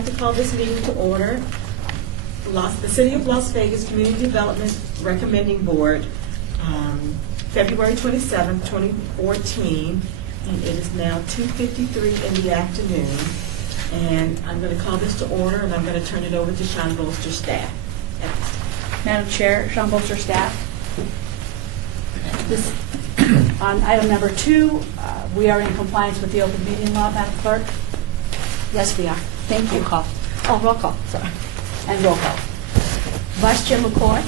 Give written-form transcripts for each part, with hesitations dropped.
like to call this meeting to order. The City of Las Vegas Community Development Recommending Board, February 27, 2014, and it is now 2:53 in the afternoon. And I'm going to call this to order, and I'm going to turn it over to Sean Bolster, staff. Madam Chair, Sean Bolster, staff. This, on item number 2, we are in compliance with the open meeting law, Madam Clerk. Yes, we are. Thank you. Roll call. Oh, roll call, sorry. And roll call. Vice Chair McCoy.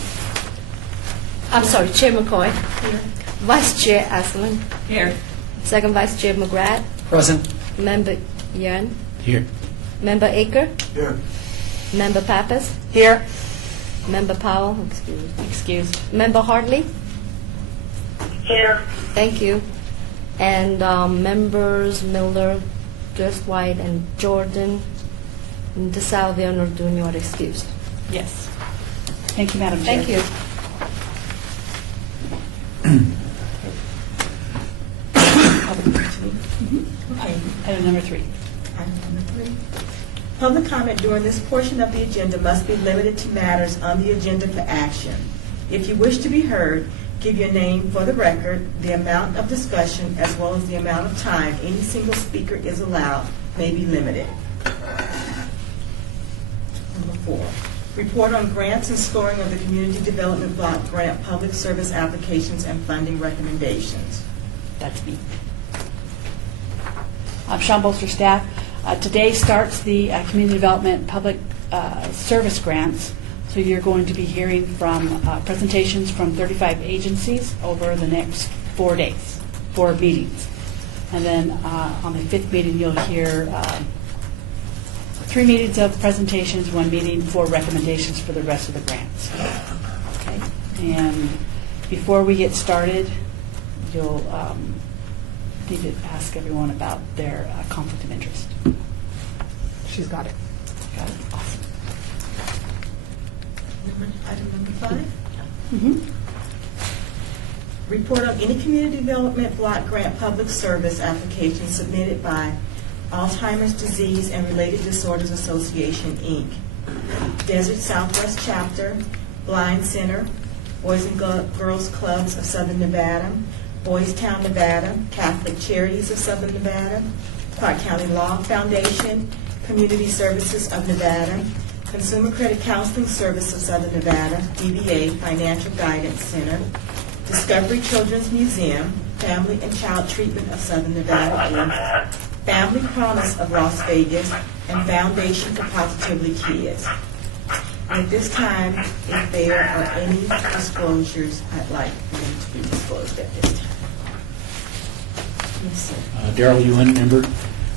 I'm sorry, Chair McCoy. Here. Vice Chair Asselin. Here. Second Vice Chair McGrath. Present. Member Yan. Here. Member Aker. Here. Member Pappas. Here. Member Powell. Excused. Member Hartley. Here. Thank you. And members Miller, Just White, and Jordan DeSalvio and Orduno are excused. Yes. Thank you, Madam Chair. Thank you. Okay. Item number 3. Item number 3. Public comment during this portion of the agenda must be limited to matters on the agenda for action. If you wish to be heard, give your name for the record, the amount of discussion, as well as the amount of time any single speaker is allowed may be limited. Number 4. Report on grants and scoring of the Community Development Block Grant Public Service Applications and Funding Recommendations. That's me. I'm Sean Bolster, staff. Today starts the Community Development Public Service Grants. So you're going to be hearing from presentations from 35 agencies over the next 4 days, 4 meetings. And then on the 5th meeting, you'll hear 3 meetings of presentations, 1 meeting for recommendations for the rest of the grants. Okay. And before we get started, you'll need to ask everyone about their conflict of interest. She's got it. Got it? Awesome. Item number 5. Mm-hmm. Report on any community development block grant public service application submitted by Alzheimer's Disease and Related Disorders Association, Inc., Desert Southwest Chapter, Blind Center, Boys and Girls Clubs of Southern Nevada, Boys Town, Nevada, Catholic Charities of Southern Nevada, Clark County Law Foundation, Community Services of Nevada, Consumer Credit Counseling Service of Southern Nevada, DBA Financial Guidance Center, Discovery Children's Museum, Family and Child Treatment of Southern Nevada, Inc., Family Promise of Las Vegas, and Foundation for Positively Kids. At this time, if there are any disclosures, I'd like them to be disclosed at this time. Yes, sir. Darrell Ewan, member.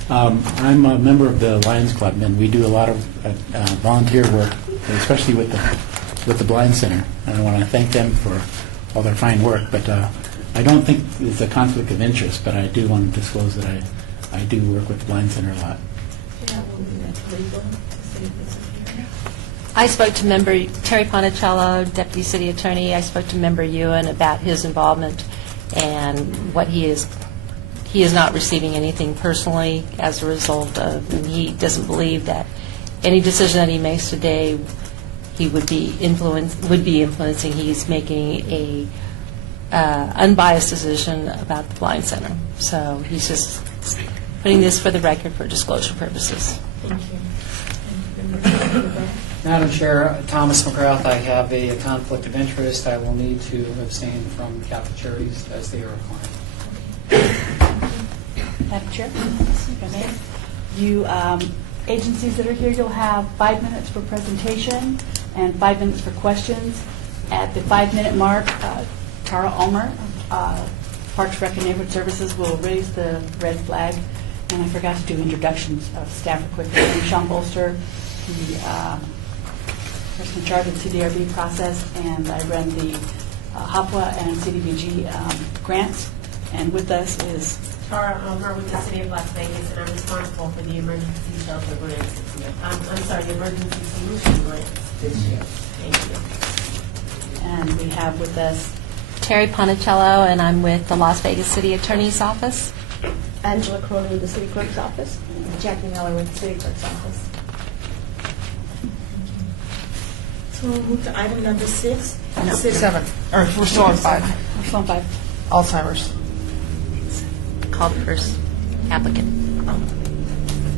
I'm a member of the Lions Club, and we do a lot of volunteer work, especially with the Blind Center. And I want to thank them for all their fine work. But I don't think it's a conflict of interest, but I do want to disclose that I do work with the Blind Center a lot. Yeah, we'll do that legal to see if it's here. I spoke to member Terry Ponticello, Deputy City Attorney. I spoke to member Ewan about his involvement and what he is not receiving anything personally as a result of, and he doesn't believe that any decision that he makes today he would be influencing. He's making a unbiased decision about the Blind Center. So he's just putting this for the record for disclosure purposes. Thank you. Madam Chair, Thomas McGrath, I have a conflict of interest. I will need to abstain from Catholic Charities as they are a client. Madam Chair, if I may. You agencies that are here, you'll have 5 minutes for presentation and 5 minutes for questions. At the 5-minute mark, Tara Ulmer, Parks, Rec, and Neighborhood Services will raise the red flag. And I forgot to do introductions of staff quickly. I'm Sean Bolster, the person in charge of the CDRB process, and I run the HOPWA and CDBG grants. And with us is Tara Ulmer with the City of Las Vegas, and I'm responsible for the emergency shelter grants this year. I'm sorry, the emergency solution grants this year. Thank you. and we have with us Terry Ponticello, and I'm with the Las Vegas City Attorney's Office. Angela Crowley with the City Clerk's Office. Jackie Miller with the City Clerk's Office. We'll move to item number 6. No, Consider- 7. Or we're still on 5. We're still on 5. Alzheimer's. Call the first applicant.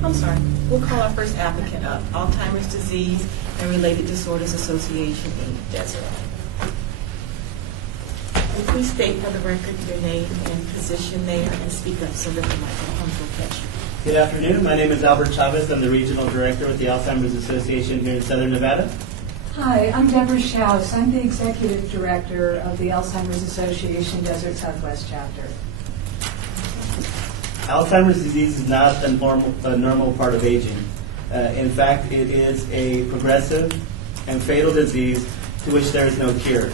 I'm sorry. We'll call our first applicant up. Alzheimer's Disease and Related Disorders Association, Inc., Desiree. Will you please state for the record your name and position there and speak up so that the microphone will catch you. Good afternoon. My name is Albert Chavez. I'm the Regional Director with the Alzheimer's Association here in Southern Nevada. Hi, I'm Deborah Schaus. I'm the Executive Director of the Alzheimer's Association Desert Southwest Chapter. Alzheimer's disease is not a normal part of aging. In fact, it is a progressive and fatal disease to which there is no cure.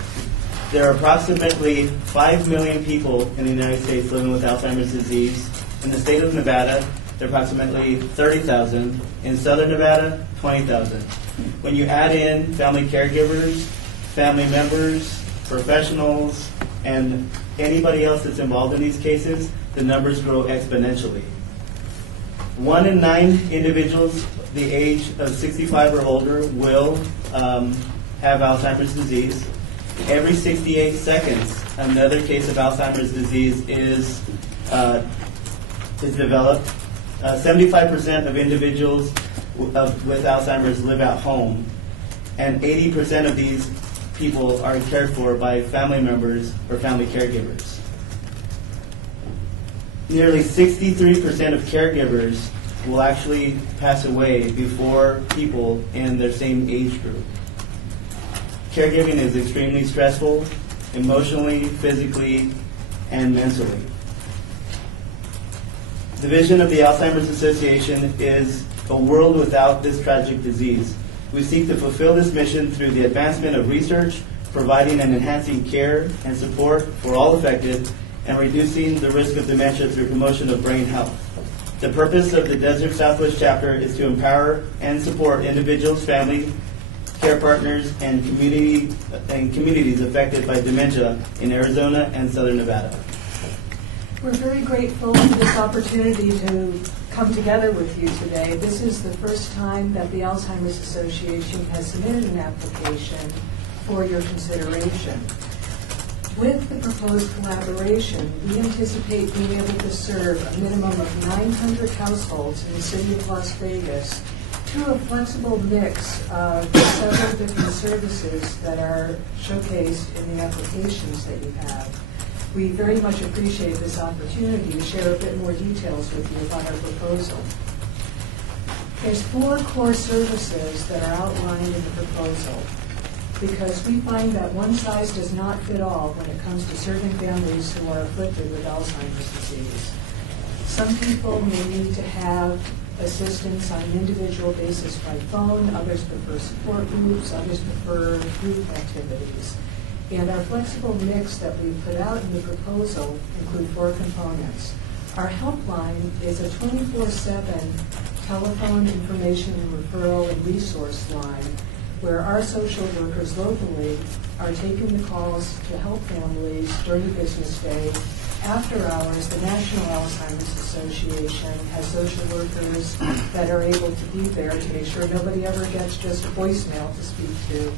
There are approximately 5 million people in the United States living with Alzheimer's disease. In the state of Nevada, there are approximately 30,000. In Southern Nevada, 20,000. When you add in family caregivers, family members, professionals, and anybody else that's involved in these cases, the numbers grow exponentially. 1 in 9 individuals the age of 65 or older will have Alzheimer's disease. Every 68 seconds, another case of Alzheimer's disease is developed. 75% of individuals with Alzheimer's live at home, and 80% of these people are cared for by family members or family caregivers. Nearly 63% of caregivers will actually pass away before people in their same age group. Caregiving is extremely stressful, emotionally, physically, and mentally. The vision of the Alzheimer's Association is a world without this tragic disease. We seek to fulfill this mission through the advancement of research, providing and enhancing care and support for all affected, and reducing the risk of dementia through promotion of brain health. The purpose of the Desert Southwest Chapter is to empower and support individuals, family, care partners, and communities affected by dementia in Arizona and Southern Nevada. We're very grateful for this opportunity to come together with you today. This is the first time that the Alzheimer's Association has submitted an application for your consideration. With the proposed collaboration, we anticipate being able to serve a minimum of 900 households in the city of Las Vegas through a flexible mix of several different services that are showcased in the applications that you have. We very much appreciate this opportunity to share a bit more details with you about our proposal. There's 4 core services that are outlined in the proposal, because we find that one size does not fit all when it comes to serving families who are afflicted with Alzheimer's disease. Some people may need to have assistance on an individual basis by phone, others prefer support groups, others prefer group activities. And our flexible mix that we put out in the proposal include 4 components. Our helpline is a 24/7 telephone information and referral and resource line where our social workers locally are taking the calls to help families during the business day. After hours, the National Alzheimer's Association has social workers that are able to be there to make sure nobody ever gets just a voicemail to speak to,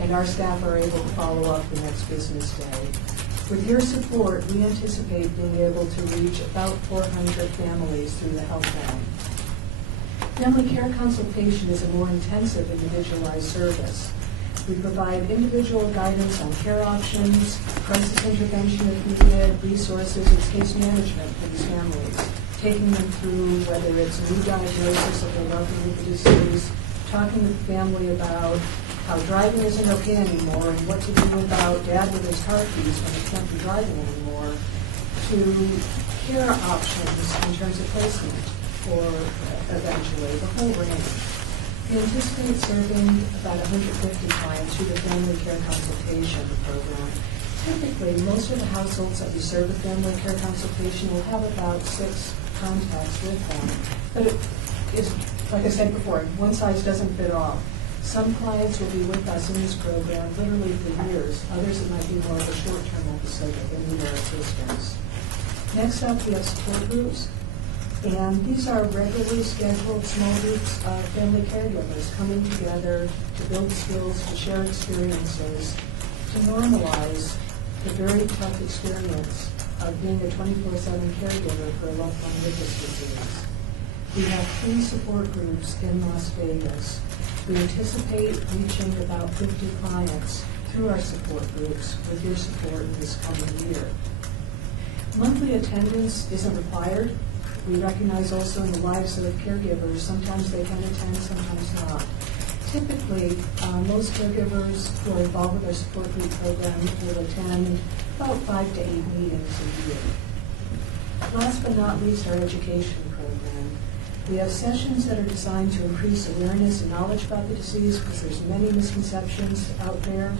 and our staff are able to follow up the next business day. With your support, we anticipate being able to reach about 400 families through the helpline. Family care consultation is a more intensive individualized service. We provide individual guidance on care options, crisis intervention if needed, resources, and case management for these families, taking them through whether it's a new diagnosis of their loved one with the disease, talking with the family about how driving isn't okay anymore and what to do about dad with his car keys when he can't be driving anymore, to care options in terms of placement or eventually the whole range. We anticipate serving about 150 clients through the Family Care Consultation Program. Typically, most of the households that we serve with Family Care Consultation will have about 6 contacts with them. But it is, like I said before, one size doesn't fit all. Some clients will be with us in this program literally for years. Others, it might be more of a short-term episode that they need our assistance. Next up, we have support groups. And these are regularly scheduled small groups of family caregivers coming together to build skills, to share experiences, to normalize the very tough experience of being a 24/7 caregiver for a loved one with this disease. We have 3 support groups in Las Vegas. We anticipate reaching about 50 clients through our support groups with your support in this coming year. Monthly attendance isn't required. We recognize also in the lives of caregivers, sometimes they can attend, sometimes not. Typically, most caregivers who are involved with our support group program will attend about 5 to 8 meetings a year. Last but not least, our education program. We have sessions that are designed to increase awareness and knowledge about the disease because there's many misconceptions out there.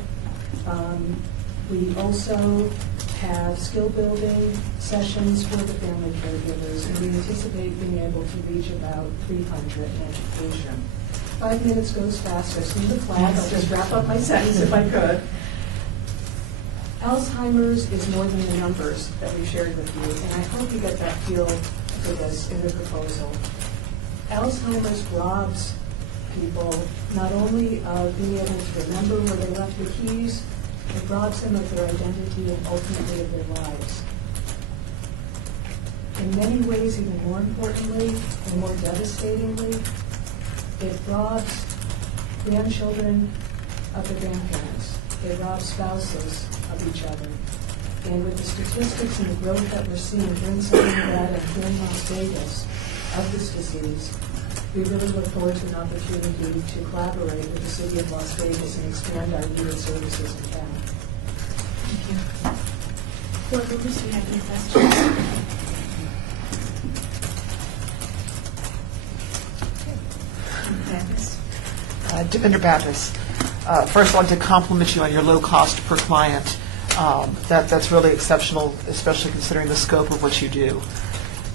We also have skill-building sessions for the family caregivers, and we anticipate being able to reach about 300 in education. 5 minutes goes fast. I've seen the flag. I'll just wrap up my sentence if I could. Alzheimer's is more than the numbers that we shared with you, and I hope you get that feel for this in the proposal. Alzheimer's robs people not only of being able to remember where they left the keys, it robs them of their identity and ultimately of their lives. In many ways, even more importantly and more devastatingly, it robs grandchildren of their grandparents. It robs spouses of each other. And with the statistics and the growth that we're seeing here in Southern Nevada and here in Las Vegas of this disease, we really look forward to an opportunity to collaborate with the City of Las Vegas and expand our needed services in town. Thank you. Board members, do you have any questions? Baptist? Devinder Baptist. First, I'd like to compliment you on your low cost per client. That's really exceptional, especially considering the scope of what you do.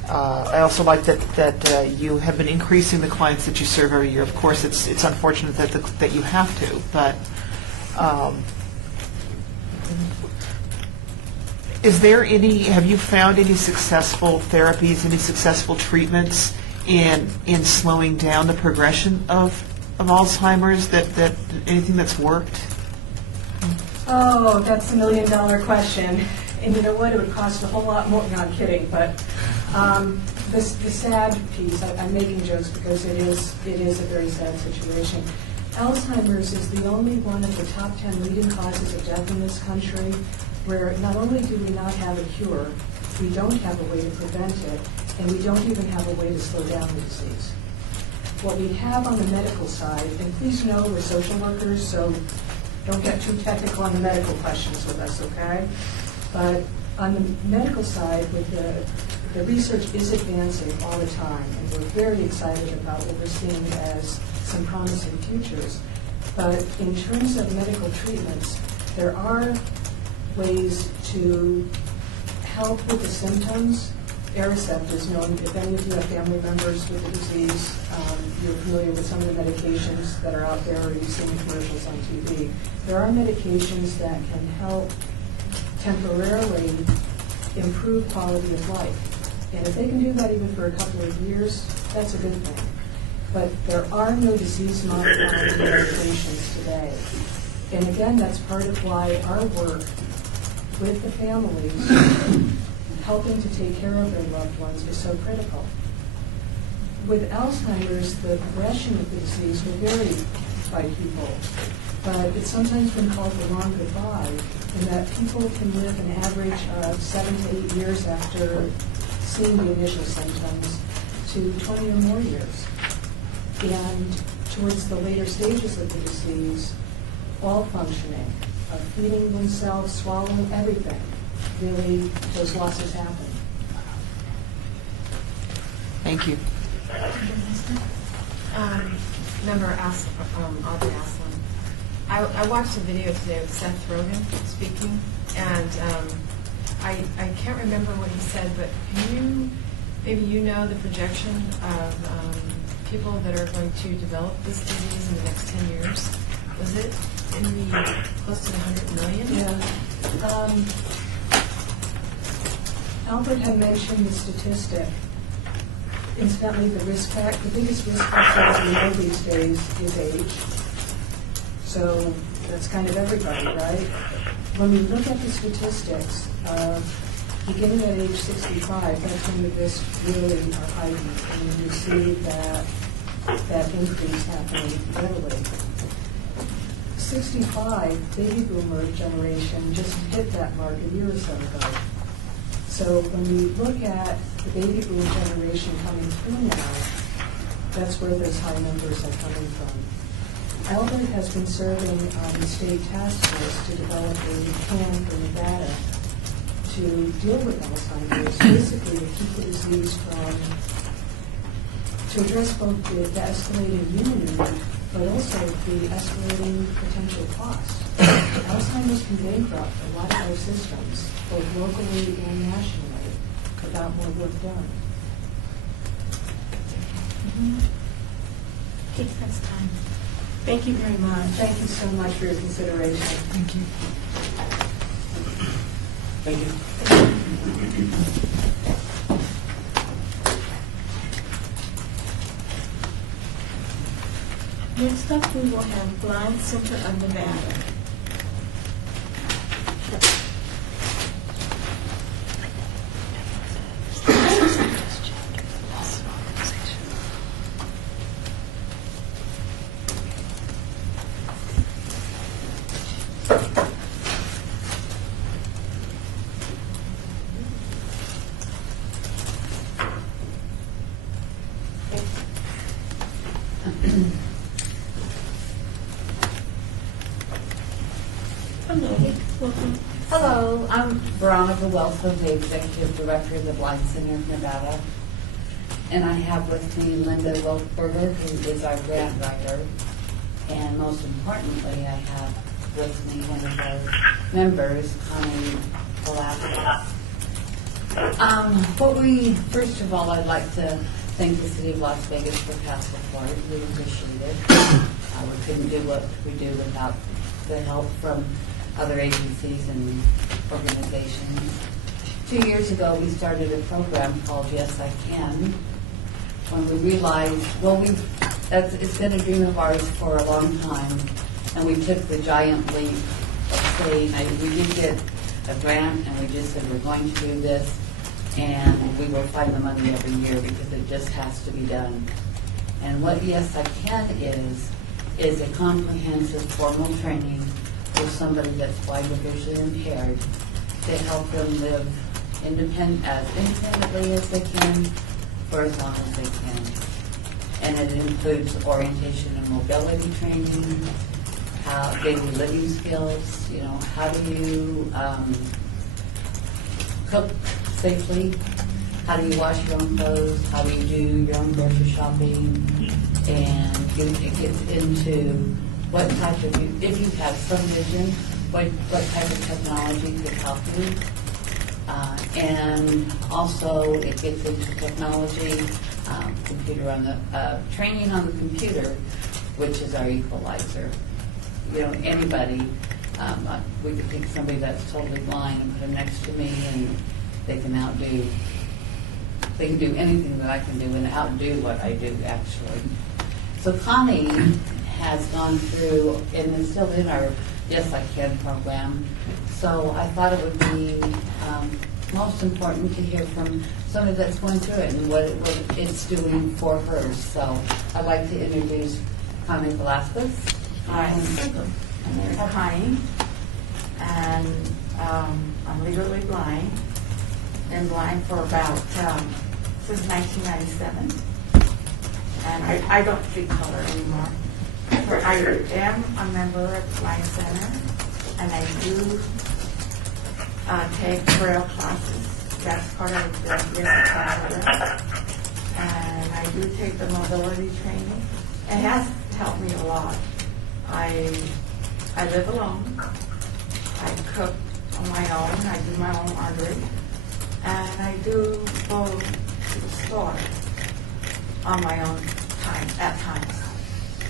I also like that you have been increasing the clients that you serve every year. Of course, it's unfortunate that you have to, but have you found any successful therapies, any successful treatments in slowing down the progression of Alzheimer's, that anything that's worked? Oh, that's $1 million question. And you know what? It would cost a whole lot more. No, I'm kidding. But the sad piece, I'm making jokes because it is a very sad situation. Alzheimer's is the only one of the top 10 leading causes of death in this country where not only do we not have a cure, we don't have a way to prevent it, and we don't even have a way to slow down the disease. What we have on the medical side, and please know we're social workers, so don't get too technical on the medical questions with us, okay? But on the medical side, with the research is advancing all the time, and we're very excited about what we're seeing as some promising futures. But in terms of medical treatments, there are ways to help with the symptoms. Aricept is known, if any of you have family members with the disease, you're familiar with some of the medications that are out there, or you've seen the commercials on TV. There are medications that can help temporarily improve quality of life. And if they can do that even for a couple of years, that's a good thing. But there are no disease-modifying medications today. And again, that's part of why our work with the families, helping to take care of their loved ones, is so critical. With Alzheimer's, the progression of the disease will vary by people, but it's sometimes been called the long goodbye, in that people can live an average of 7 to 8 years after seeing the initial symptoms to 20 or more years. And towards the later stages of the disease, all functioning, of feeding themselves, swallowing, everything, really, those losses happen. Thank you. Member Audrey Aslan. I watched a video today of Seth Rogen speaking, and I can't remember what he said, but maybe you know the projection of people that are going to develop this disease in the next 10 years? Was it in the close to 100 million? Yeah. Albert had mentioned the statistic Incidentally, the biggest risk factor we know these days is age. So that's kind of everybody, right? When we look at the statistics, beginning at age 65, that's when the risks really are heightened. And you see that increase happening readily. 65, baby boomer generation just hit that mark a year or so ago. So when we look at the baby boom generation coming through now, that's where those high numbers are coming from. Albert has been serving on the state task force to develop a plan for Nevada to deal with Alzheimer's, basically to keep the disease to address both the escalating human need, but also the escalating potential cost. Alzheimer's can bankrupt a lot of our systems, both locally and nationally, without more work done. Takes us time. Thank you very much. Thank you so much for your consideration. Thank you. Thank you. Next up, we will have Blind Center of Nevada. Hello, welcome. Hello, I'm Veronica Wilson, the Executive Director of the Blind Center of Nevada. And I have with me Linda Wilkberger, who is our grant writer. And most importantly, I have with me one of our members, Connie Velasquez. First of all, I'd like to thank the City of Las Vegas for past support. We appreciate it. We couldn't do what we do without the help from other agencies and organizations. 2 years ago, we started a program called Yes, I Can, when we realized, it's been a dream of ours for a long time, and we took the giant leap of saying, we did get a grant, and we just said, we're going to do this, and we will find the money every year because it just has to be done. And what Yes, I Can is a comprehensive formal training for somebody that's blind or visually impaired to help them live as independently as they can for as long as they can. And it includes orientation and mobility training, daily living skills, how do you cook safely, how do you wash your own clothes, how do you do your own grocery shopping, and it gets into what type of, if you have some vision, what type of technology could help you. And also it gets into technology, training on the computer, which is our equalizer. Anybody, we could take somebody that's totally blind and put them next to me and they can do anything that I can do and outdo what I do actually. So Connie has gone through and is still in our Yes I Can program. So I thought it would be most important to hear from somebody that's going through it and what it's doing for her. So I'd like to introduce Connie Velasquez. Hi, my name is Connie, and I'm legally blind. Been blind for about since 1997, and I don't see color anymore. I am a member of the Blind Center, and I do take Braille classes. That's part of the Yes I Can program. And I do take the mobility training. It has helped me a lot. I live alone. I cook on my own. I do my own laundry. And I do go to the store on my own time, at times.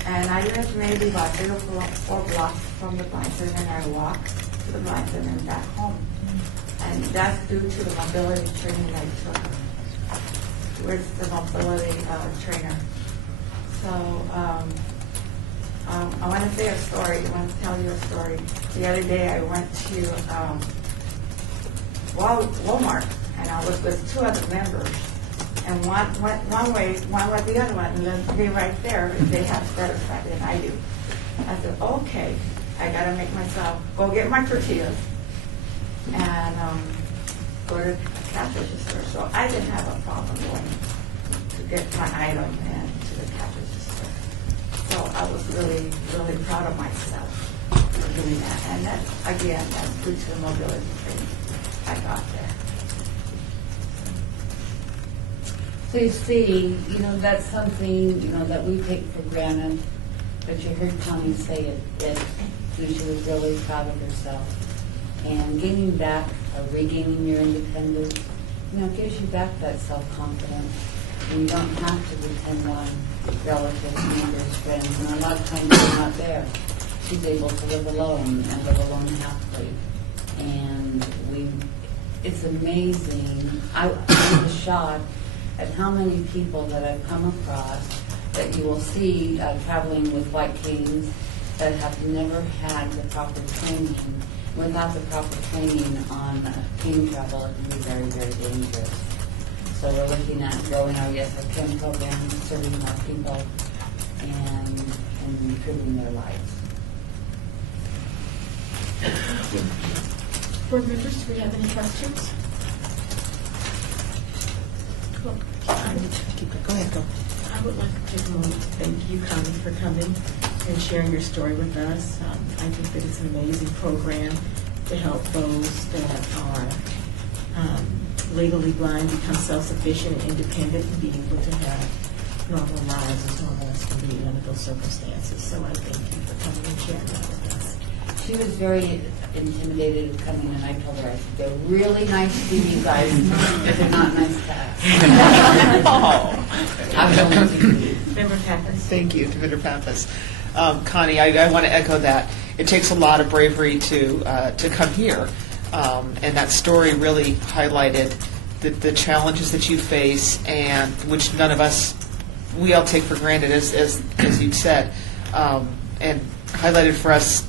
And I live maybe about 3 or 4 blocks from the Blind Center, and I walk to the Blind Center and back home. And that's due to the mobility training I took. with the mobility trainer. So I want to say a story. I want to tell you a story. The other day I went to Walmart, and I was with two other members. And one went one way, one went the other one, and then they right there, they have better side than I do. I said, okay, I got to make myself go get my tortillas and go to the cash register. So I didn't have a problem going to get my item and to the cash register. So I was really, really proud of myself for doing that. And that, again, that's due to the mobility training I got there. So you see, that's something, that we take for granted, but you heard Connie say it, that she was really proud of herself. And gaining back, or regaining your independence, gives you back that self-confidence. And you don't have to depend on relatives, neighbors, friends, and a lot of times they're not there. She's able to live alone and live alone happily. And it's amazing. I was shocked at how many people that I've come across that you will see traveling with white canes that have never had the proper training. Without the proper training on cane travel, it can be very, very dangerous. So we're looking at growing our Yes I Can program, serving more people, and improving their lives. Board members, do we have any questions? Well, go ahead, go. I would like to take a moment to thank you, Connie, for coming and sharing your story with us. I think that it's an amazing program to help those that are legally blind become self-sufficient and independent and be able to have normal lives as normal as can be under those circumstances. So I thank you for coming and sharing that with us. She was very intimidated of coming, and I told her, I said, they're really nice to you guys, but they're not nice to us. Member Pappas. Thank you, Commander Pappas. Connie, I want to echo that. It takes a lot of bravery to come here, and that story really highlighted the challenges that you face, and which none of us, we all take for granted, as you said, and highlighted for us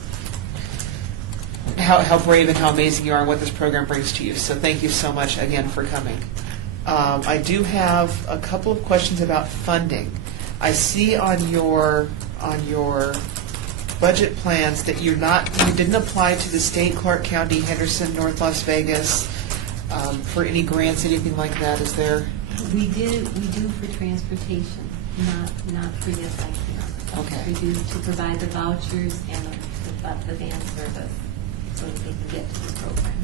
how brave and how amazing you are and what this program brings to you. So thank you so much again for coming. I do have a couple of questions about funding. I see on your budget plans that you didn't apply to the state, Clark County, Henderson, North Las Vegas for any grants, anything like that. Is there? We do for transportation, not for Yes I Can. Okay. We do to provide the vouchers and the van service so that they can get to the program.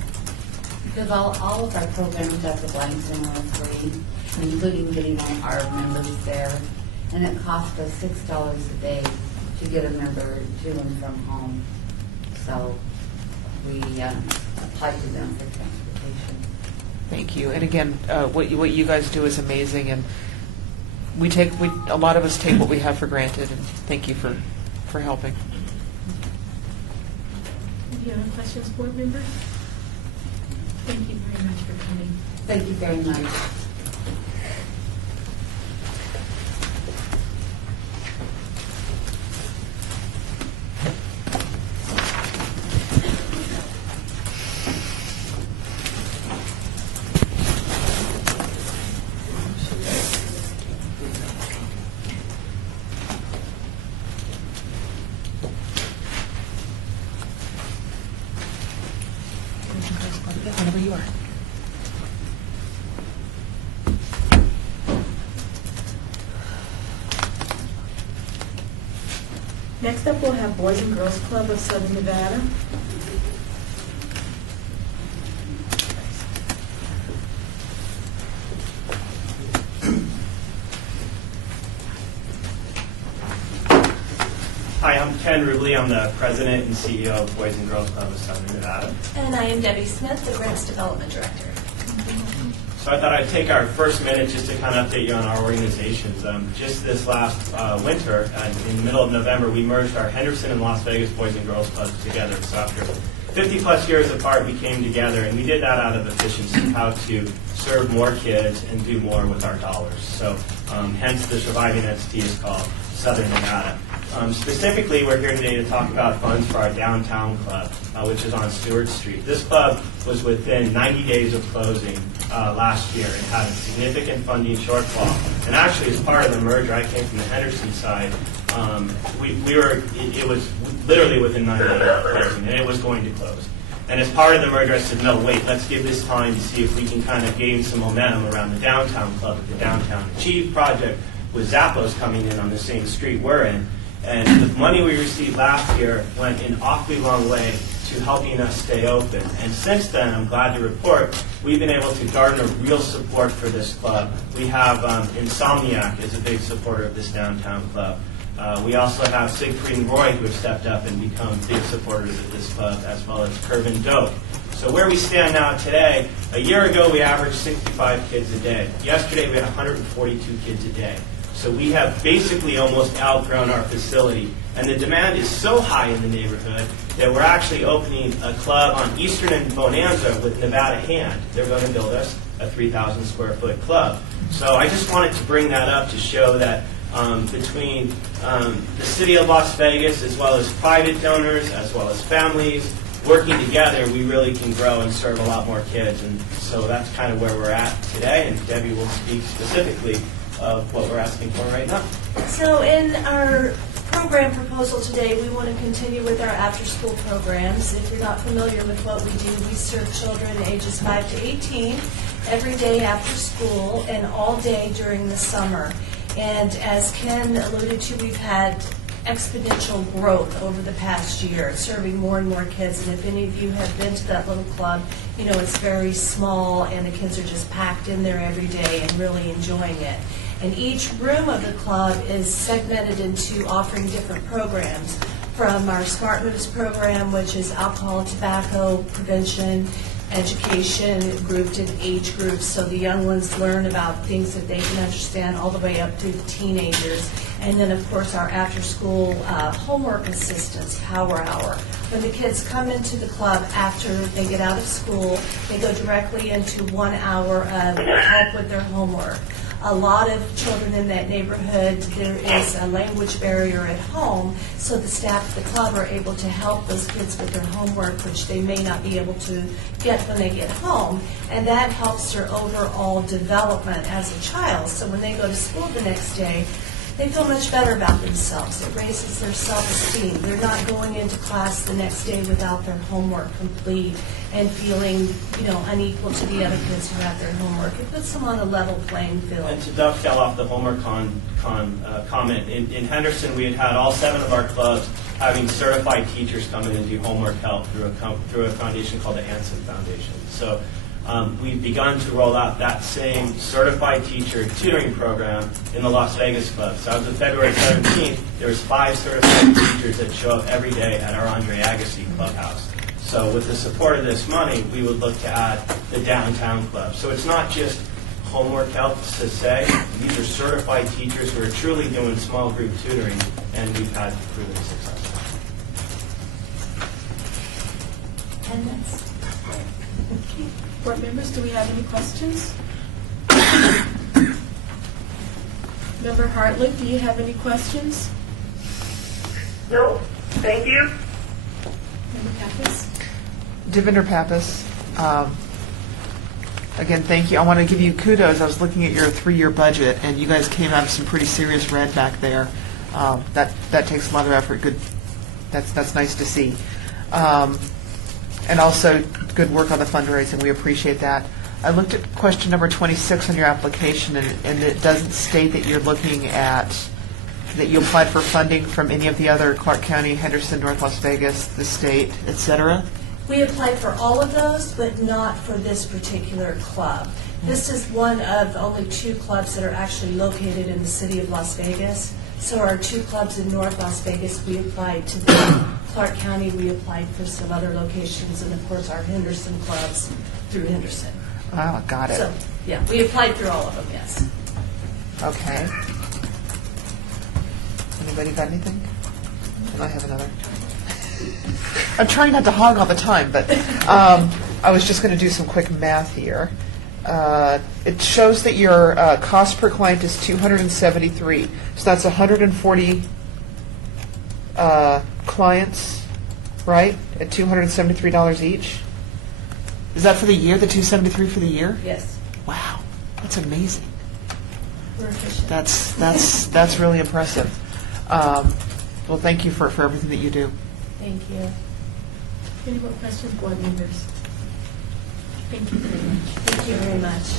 Because all of our programs at the Blind Center are free, including getting our members there. And it costs us $6 a day to get a member to and from home. So we apply to them for transportation. Thank you. And again, what you guys do is amazing, and a lot of us take what we have for granted. And thank you for helping. Any other questions, board members? Thank you very much for coming. Thank you very much. Whenever you are. Next up, we'll have Boys and Girls Club of Southern Nevada. Hi, I'm Ken Rubley. I'm the president and CEO of Boys and Girls Club of Southern Nevada. And I am Debbie Smith, the Grants Development Director. So I thought I'd take our first minute just to kind of update you on our organizations. Just this last winter, in the middle of November, we merged our Henderson and Las Vegas Boys and Girls Clubs together. So after 50-plus years apart, we came together, and we did that out of efficiency, how to serve more kids and do more with our dollars. So hence the surviving entity is called Southern Nevada. Specifically, we're here today to talk about funds for our downtown club, which is on Stewart Street. This club was within 90 days of closing last year. It had a significant funding shortfall. And actually, as part of the merger, I came from the Henderson side. It was literally within 90 days of closing, and it was going to close. And as part of the merger, I said, no, wait, let's give this time to see if we can kind of gain some momentum around the downtown club with the Downtown Achieve project, with Zappos coming in on the same street we're in. And the money we received last year went an awfully long way to helping us stay open. And since then, I'm glad to report, we've been able to garner real support for this club. We have Insomniac is a big supporter of this downtown club. We also have Siegfried and Roy, who have stepped up and become big supporters of this club, as well as Curvin Doak. So where we stand now today, a year ago we averaged 65 kids a day. Yesterday we had 142 kids a day. So we have basically almost outgrown our facility. And the demand is so high in the neighborhood that we're actually opening a club on Eastern and Bonanza with Nevada Hand. They're going to build us a 3,000 square foot club. So I just wanted to bring that up to show that between the city of Las Vegas, as well as private donors, as well as families, working together, we really can grow and serve a lot more kids. And so that's kind of where we're at today. And Debbie will speak specifically of what we're asking for right now. So in our program proposal today, we want to continue with our after-school programs. If you're not familiar with what we do, we serve children ages 5 to 18 every day after school and all day during the summer. And as Ken alluded to, we've had exponential growth over the past year, serving more and more kids. And if any of you have been to that little club, you know it's very small and the kids are just packed in there every day and really enjoying it. And each room of the club is segmented into offering different programs, from our Smart Moves program, which is alcohol and tobacco prevention, education, grouped in age groups, so the young ones learn about things that they can understand all the way up to the teenagers. And then, of course, our after-school homework assistance, Power Hour. When the kids come into the club after they get out of school, they go directly into 1 hour of help with their homework. A lot of children in that neighborhood, there is a language barrier at home, so the staff at the club are able to help those kids with their homework, which they may not be able to get when they get home, and that helps their overall development as a child. So when they go to school the next day, they feel much better about themselves. It raises their self-esteem. They're not going into class the next day without their homework complete and feeling, unequal to the other kids who have their homework. It puts them on a level playing field. And to dovetail off the homework comment, in Henderson we had all 7 of our clubs having certified teachers come in and do homework help through a foundation called the Anson Foundation. So we've begun to roll out that same certified teacher tutoring program in the Las Vegas club. So as of February 17th, there's 5 certified teachers that show up every day at our Andre Agassi clubhouse. So with the support of this money, we would look to add the downtown club. So it's not just homework help to say. These are certified teachers who are truly doing small group tutoring, and we've had proven success. Attendance. Board members, do we have any questions? Member Hartley, do you have any questions? No, thank you. Member Pappas? Devinder Pappas, again, thank you. I want to give you kudos. I was looking at your 3-year budget, and you guys came out of some pretty serious red back there. That takes a lot of effort. Good. That's nice to see. And also, good work on the fundraising. We appreciate that. I looked at question number 26 on your application, and it doesn't state that you're looking at that you applied for funding from any of the other Clark County, Henderson, North Las Vegas, the state, et cetera. We applied for all of those, but not for this particular club. This is one of only 2 clubs that are actually located in the city of Las Vegas. So our 2 clubs in North Las Vegas, we applied to them. Clark County, we applied for some other locations, and of course our Henderson clubs through Henderson. Oh, got it. So, yeah, we applied through all of them, yes. Okay. Anybody got anything? And I have another. I'm trying not to hog all the time, but I was just going to do some quick math here. It shows that your cost per client is $273, so that's 140 clients, right? At $273 each. Is that for the year? The $273 for the year? Yes. Wow, that's amazing. We're efficient. That's really impressive. Well, thank you for everything that you do. Thank you. Any more questions, board members? Thank you very much. Thank you very much.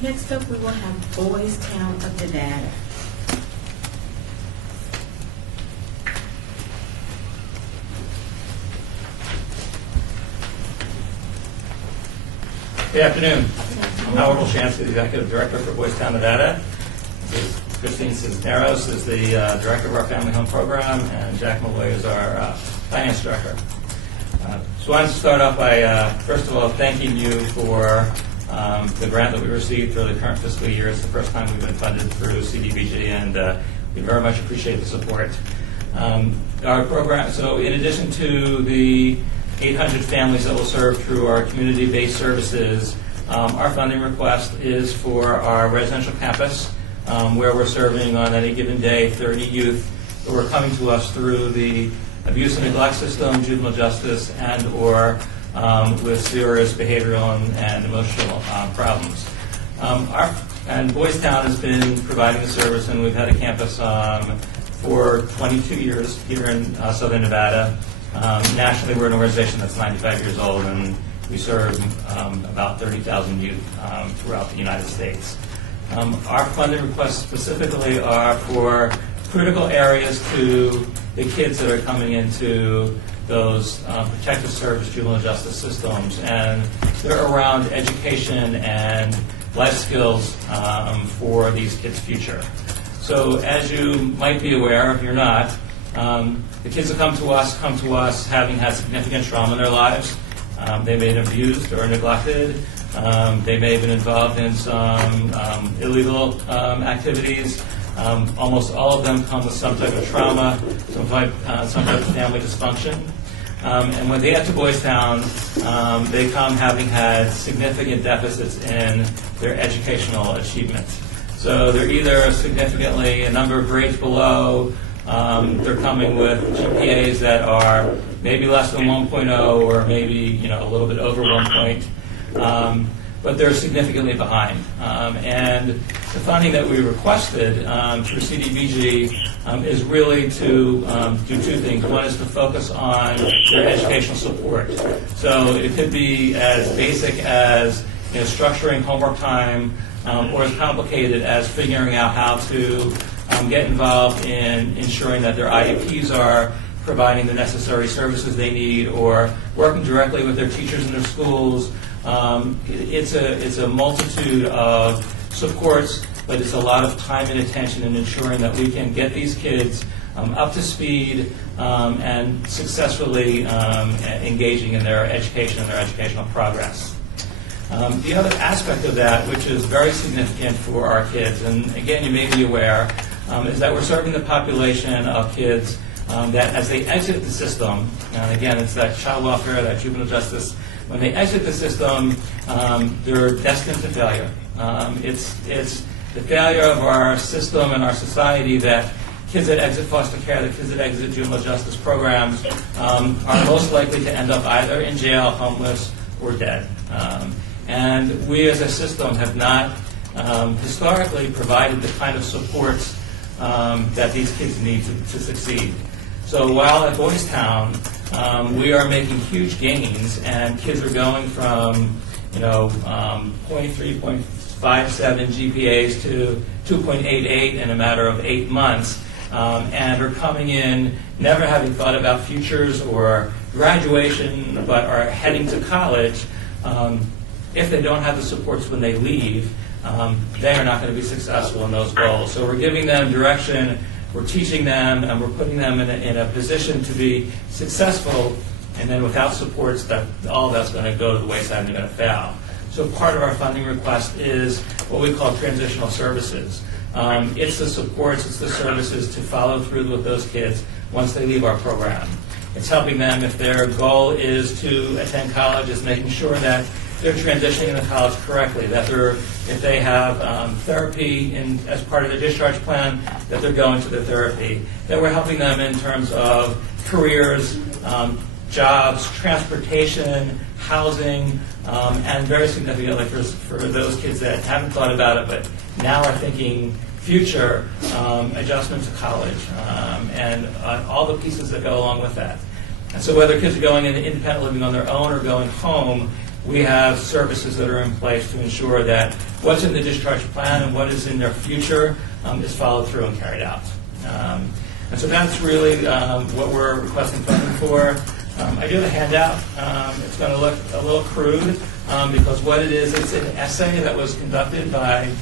Next up, we will have Boys Town of Nevada. Good afternoon. I'm Howard Olshansky, the Executive Director for Boys Town, Nevada. This is Christine Cisneros is the Director of our Family Home Program, and Jack Malloy is our Finance Director. So I wanted to start off by, first of all, thanking you for the grant that we received for the current fiscal year. It's the first time we've been funded through CDBG, and we very much appreciate the support. Our program, so in addition to the 800 families that will serve through our community-based services, our funding request is for our residential campus, where we're serving on any given day 30 youth who are coming to us through the abuse and neglect system, juvenile justice, and or with serious behavioral and emotional problems. And Boys Town has been providing the service, and we've had a campus for 22 years here in Southern Nevada. Nationally, we're an organization that's 95 years old, and we serve about 30,000 youth throughout the United States. Our funding requests specifically are for critical areas to the kids that are coming into those protective service juvenile justice systems, and they're around education and life skills for these kids' future. So as you might be aware, if you're not, the kids that come to us having had significant trauma in their lives. They may have been abused or neglected. They may have been involved in some illegal activities. Almost all of them come with some type of trauma, some type of family dysfunction. And when they get to Boys Town, they come having had significant deficits in their educational achievement. So they're either significantly a number of grades below, they're coming with GPAs that are maybe less than 1.0 or maybe a little bit over 1 point, but they're significantly behind. And the funding that we requested through CDBG is really to do two things. One is to focus on their educational support. So it could be as basic as structuring homework time, or as complicated as figuring out how to get involved in ensuring that their IEPs are providing the necessary services they need, or working directly with their teachers in their schools. It's a multitude of supports, but it's a lot of time and attention in ensuring that we can get these kids up to speed and successfully engaging in their education and their educational progress. The other aspect of that, which is very significant for our kids, and again, you may be aware, is that we're serving the population of kids that as they exit the system, and again, it's that child welfare, that juvenile justice, when they exit the system, they're destined to failure. It's the failure of our system and our society that kids that exit foster care, the kids that exit juvenile justice programs are most likely to end up either in jail, homeless, or dead. And we as a system have not historically provided the kind of supports that these kids need to succeed. So while at Boys Town, we are making huge gains, and kids are going from 0.3, 0.57 GPAs to 2.88 in a matter of 8 months, and are coming in never having thought about futures or graduation, but are heading to college. If they don't have the supports when they leave, they are not going to be successful in those goals. So we're giving them direction we're teaching them and we're putting them in a position to be successful, and then without supports, that all that's going to go to the wayside and they're going to fail. So part of our funding request is what we call transitional services. It's the supports, it's the services to follow through with those kids once they leave our program. It's helping them if their goal is to attend college, is making sure that they're transitioning into college correctly, that if they have therapy as part of their discharge plan, that they're going to the therapy, that we're helping them in terms of careers, jobs, transportation, housing, and very significantly for those kids that haven't thought about it but now are thinking future, adjustment to college, and all the pieces that go along with that. And so whether kids are going into independent living on their own or going home, we have services that are in place to ensure that what's in the discharge plan and what is in their future is followed through and carried out. And so that's really what we're requesting funding for. I do have a handout. It's going to look a little crude because what it is, it's an essay that was conducted by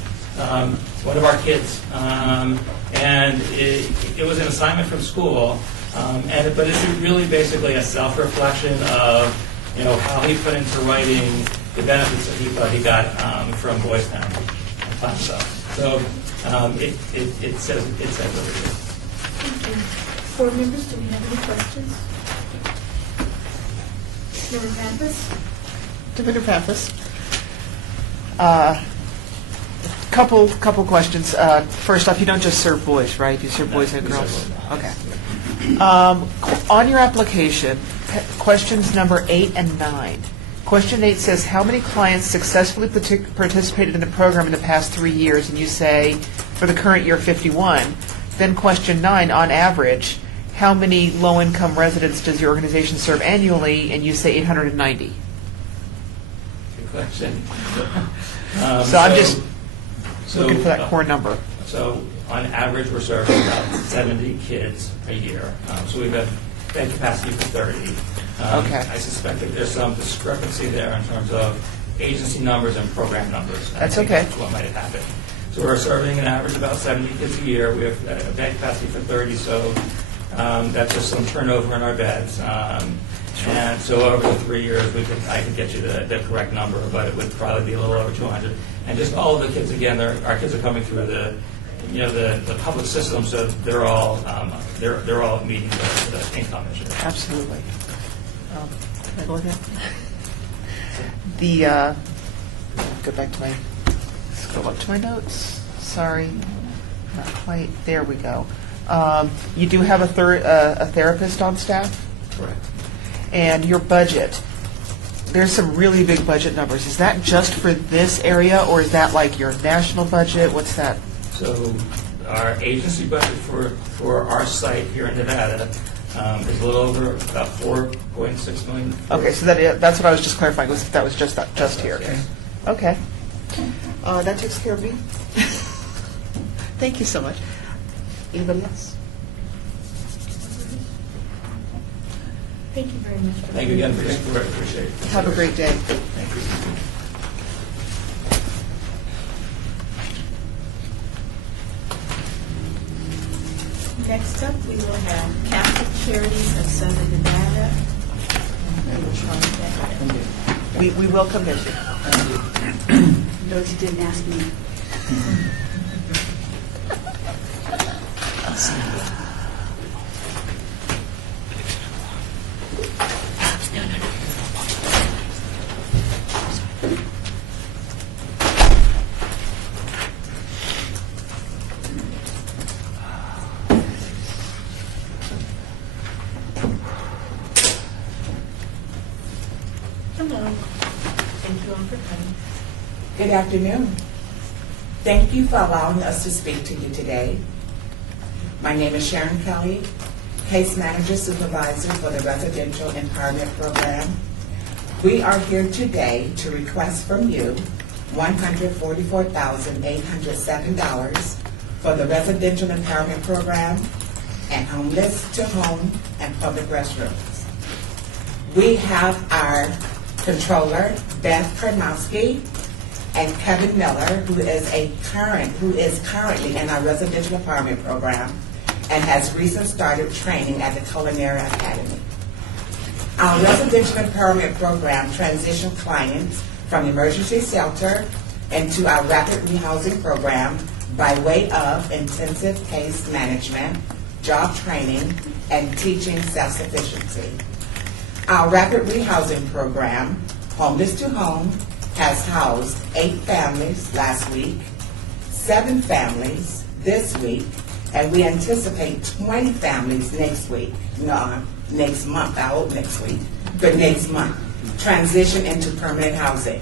one of our kids. And it was an assignment from school, but it's really basically a self-reflection of how he put into writing the benefits that he thought he got from Boys Town and fun stuff. So it says what it is. Thank you. Board members, do we have any questions? Member Pappas? Member Pappas. Couple questions. First off, you don't just serve boys, right? You serve boys and girls. Okay. On your application, questions number 8 and 9. Question 8 says, how many clients successfully participated in the program in the past 3 years? And you say, for the current year, 51. Then question 9, on average, how many low-income residents does your organization serve annually? And you say 890. Good question. So I'm just looking for that core number. So on average, we're serving about 70 kids a year. So we've got bed capacity for 30. Okay. I suspect that there's some discrepancy there in terms of agency numbers and program numbers. That's I think okay. That's what might have happened. So we're serving an average about 70 kids a year. We have a bed capacity for 30, so that's just some turnover in our beds. And so over the 3 years, I could get you the correct number, but it would probably be a little over 200. And just all of the kids, again, our kids are coming through the public system, so they're all meeting the income issue. Absolutely. Can I go ahead? The scroll up to my notes. Sorry, not quite. There we go. You do have a therapist on staff? Correct. And your budget, there's some really big budget numbers. Is that just for this area, or is that like your national budget? What's that? So our agency budget for our site here in Nevada is a little over about $4.6 million. Okay, so that's what I was just clarifying, was if that was just here. Yes. Okay. That takes care of me. Thank you so much. Anybody else? Thank you very much. Thank you again for your support. Appreciate it. Have a great day. Thank you. Next up, we will have Catholic Charities of Southern Nevada. We welcome visit. Notice you didn't ask me. Hello. Thank you all for coming. Good afternoon. Thank you for allowing us to speak to you today. My name is Sharon Kelly, Case Manager Supervisor for the Residential Empowerment Program. We are here today to request from you $144,807 for the Residential Empowerment Program and homeless to home and public restrooms. We have our Controller, Beth Karnowski, and Kevin Miller, who is currently in our residential apartment program, and has recently started training at the Culinary Academy. Our residential empowerment program transitions clients from emergency shelter into our rapid rehousing program by way of intensive case management, job training, and teaching self-sufficiency. Our rapid rehousing program, Homeless to Home, has housed 8 families last week, 7 families this week, and we anticipate 20 families next week. No, next month, I hope next week, but next month, transition into permanent housing.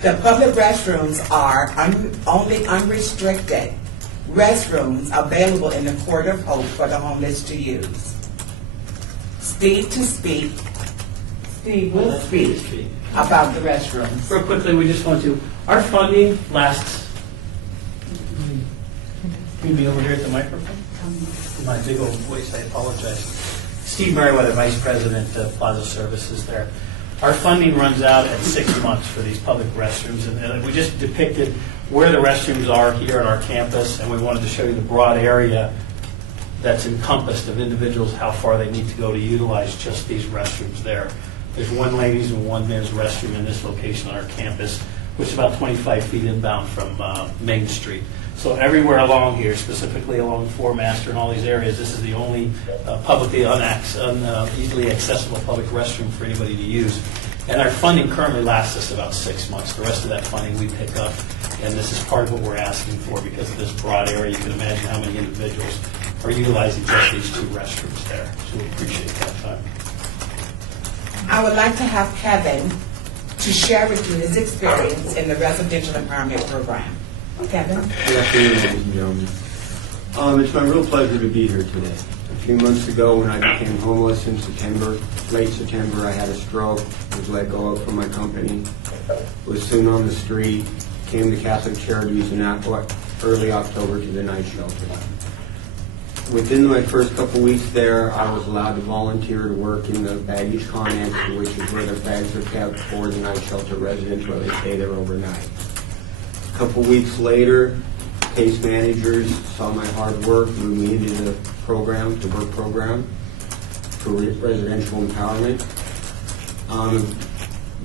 The public restrooms are only unrestricted restrooms available in the Court of Hope for the homeless to use. Steve will speak about the restrooms. Real quickly, we just want to, our funding lasts, can you be over here at the microphone? My big old voice, I apologize. Steve Merriweather, Vice President of Plaza Services there. Our funding runs out at 6 months for these public restrooms, and we just depicted where the restrooms are here at our campus, and we wanted to show you the broad area that's encompassed of individuals, how far they need to go to utilize just these restrooms there. There's 1 ladies and 1 men's restroom in this location on our campus, which is about 25 feet inbound from Main Street. So everywhere along here, specifically along Four Master and all these areas, this is the only publicly easily accessible public restroom for anybody to use. And our funding currently lasts us about 6 months. The rest of that funding we pick up, and this is part of what we're asking for because of this broad area. You can imagine how many individuals are utilizing just these 2 restrooms there. So we appreciate that time. I would like to have Kevin to share with you his experience in the residential empowerment program. Kevin? Good afternoon, ladies and gentlemen. It's my real pleasure to be here today. A few months ago, when I became homeless in September, late September, I had a stroke, was let go of from my company, was soon on the street, came to Catholic Charities in early October to the night shelter. Within my first couple weeks there, I was allowed to volunteer to work in the baggage con-ant, which is where the bags are kept for the night shelter residents where they stay there overnight. A couple weeks later, case managers saw my hard work, moved me into the program, the work program for residential empowerment.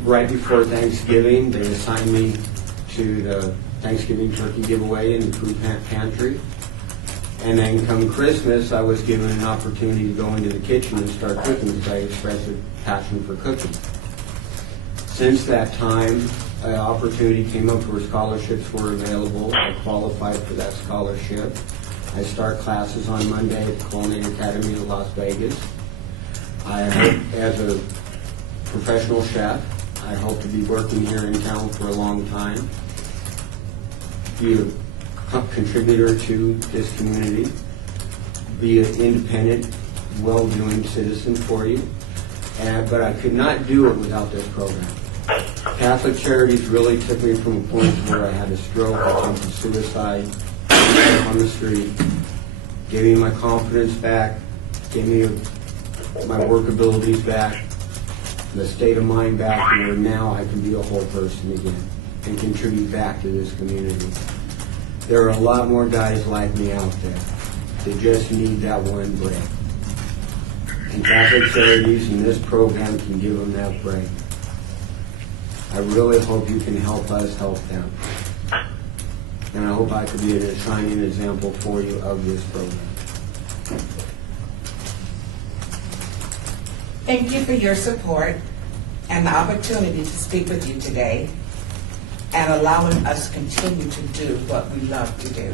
Right before Thanksgiving, they assigned me to the Thanksgiving turkey giveaway in the food pantry. And then come Christmas, I was given an opportunity to go into the kitchen and start cooking because I expressed a passion for cooking. Since that time, an opportunity came up where scholarships were available. I qualified for that scholarship. I start classes on Monday at the Culinary Academy in Las Vegas. I hope, as a professional chef, I hope to be working here in town for a long time, be a contributor to this community, be an independent, well-doing citizen for you. But I could not do it without this program. Catholic Charities really took me from a point where I had a stroke, attempted suicide, on the street, gave me my confidence back, gave me my work abilities back, the state of mind back, and where now I can be a whole person again and contribute back to this community. There are a lot more guys like me out there. They just need that one break. And Catholic Charities and this program can give them that break. I really hope you can help us help them. And I hope I could be a shining example for you of this program. Thank you for your support and the opportunity to speak with you today and allowing us to continue to do what we love to do.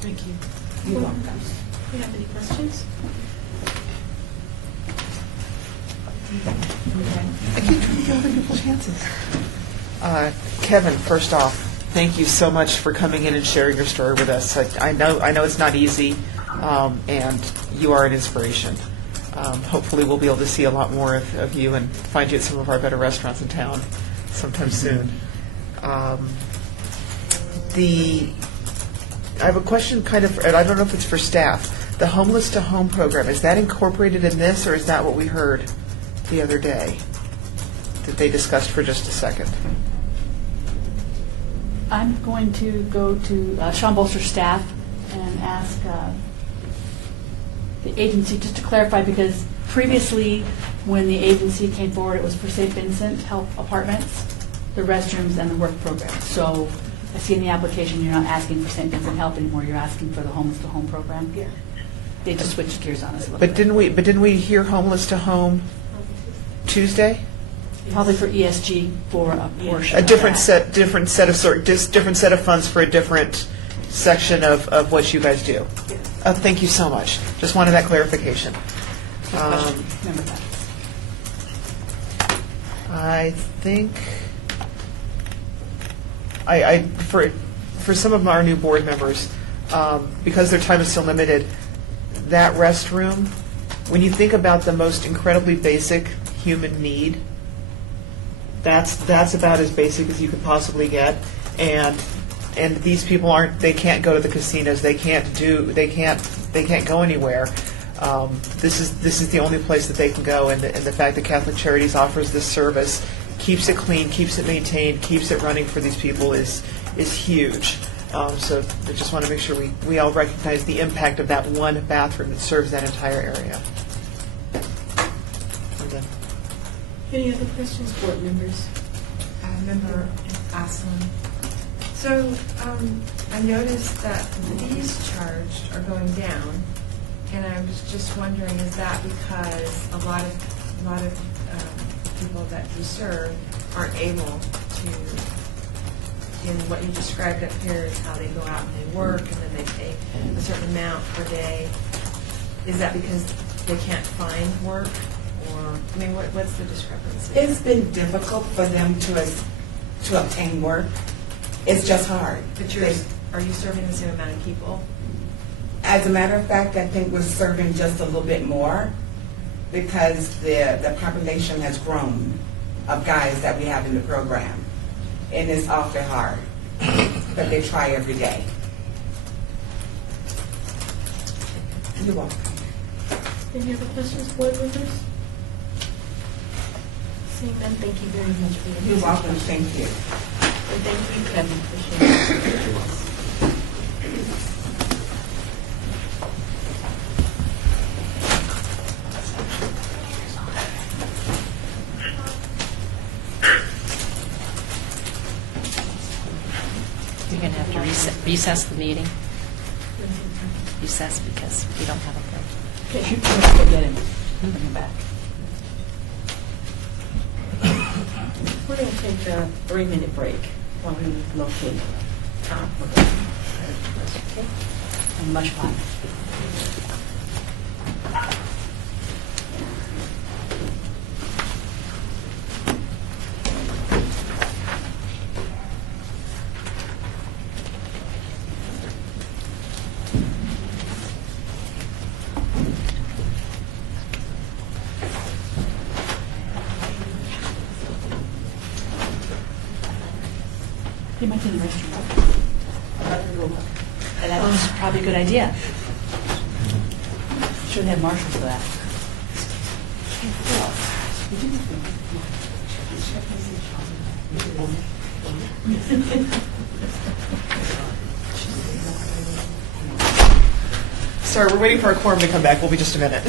Thank you. You're welcome. Do you have any questions? I keep trying to give other people chances. Kevin, first off, thank you so much for coming in and sharing your story with us. I know it's not easy, and you are an inspiration. Hopefully we'll be able to see a lot more of you and find you at some of our better restaurants in town sometime soon. I have a question and I don't know if it's for staff. The Homeless to Home program, is that incorporated in this, or is that what we heard the other day that they discussed for just a second? I'm going to go to Sean Bolster's staff and ask the agency, just to clarify, because previously, when the agency came forward, it was for St. Vincent Health Apartments, the restrooms, and the work program. So I see in the application, you're not asking for St. Vincent Health anymore, you're asking for the Homeless to Home program? Yeah. They just switched gears on us a little But bit. didn't we hear homeless to home Tuesday? Probably for ESG for a portion. A different of that. different set of funds for a different section of what you guys do. Thank you so much. Just wanted that clarification. Remember that. I think for some of our new board members, because their time is so limited, that restroom, when you think about the most incredibly basic human need, that's about as basic as you could possibly get. And these people they can't go to the casinos, they can't go anywhere. This is the only place that they can go, and the fact that Catholic Charities offers this service, keeps it clean, keeps it maintained, keeps it running for these people is huge. So I just want to make sure we all recognize the impact of that one bathroom that serves that entire area. I'm done. Any other questions, board members? Member Aslan. So I noticed that the fees charged are going down, and I was just wondering, is that because a lot of people that you serve aren't able to, in what you described up here is how they go out and they work and then they pay a certain amount per day. Is that because they can't find work? Or, I mean, what's the discrepancy? It's been difficult for them to obtain work. It's just hard. But are you serving the same amount of people? As a matter of fact, I think we're serving just a little bit more because the population has grown of guys that we have in the program. And it's awfully hard, but they try every day. You're welcome. Any other questions, board members? Seeing none, thank you very much for your You're welcome. Thank you. And thank you, Kevin, for sharing. You're going to have to recess the meeting. Recess because we don't have a break. Okay, you can get him. Bring him back. We're going to take a 3-minute break while we locate Tom. Okay? And mush pie. You might be in the restroom. That's probably a good idea. Should have marshals for that. Sorry, we're waiting for our quorum to come back. We'll be just a minute.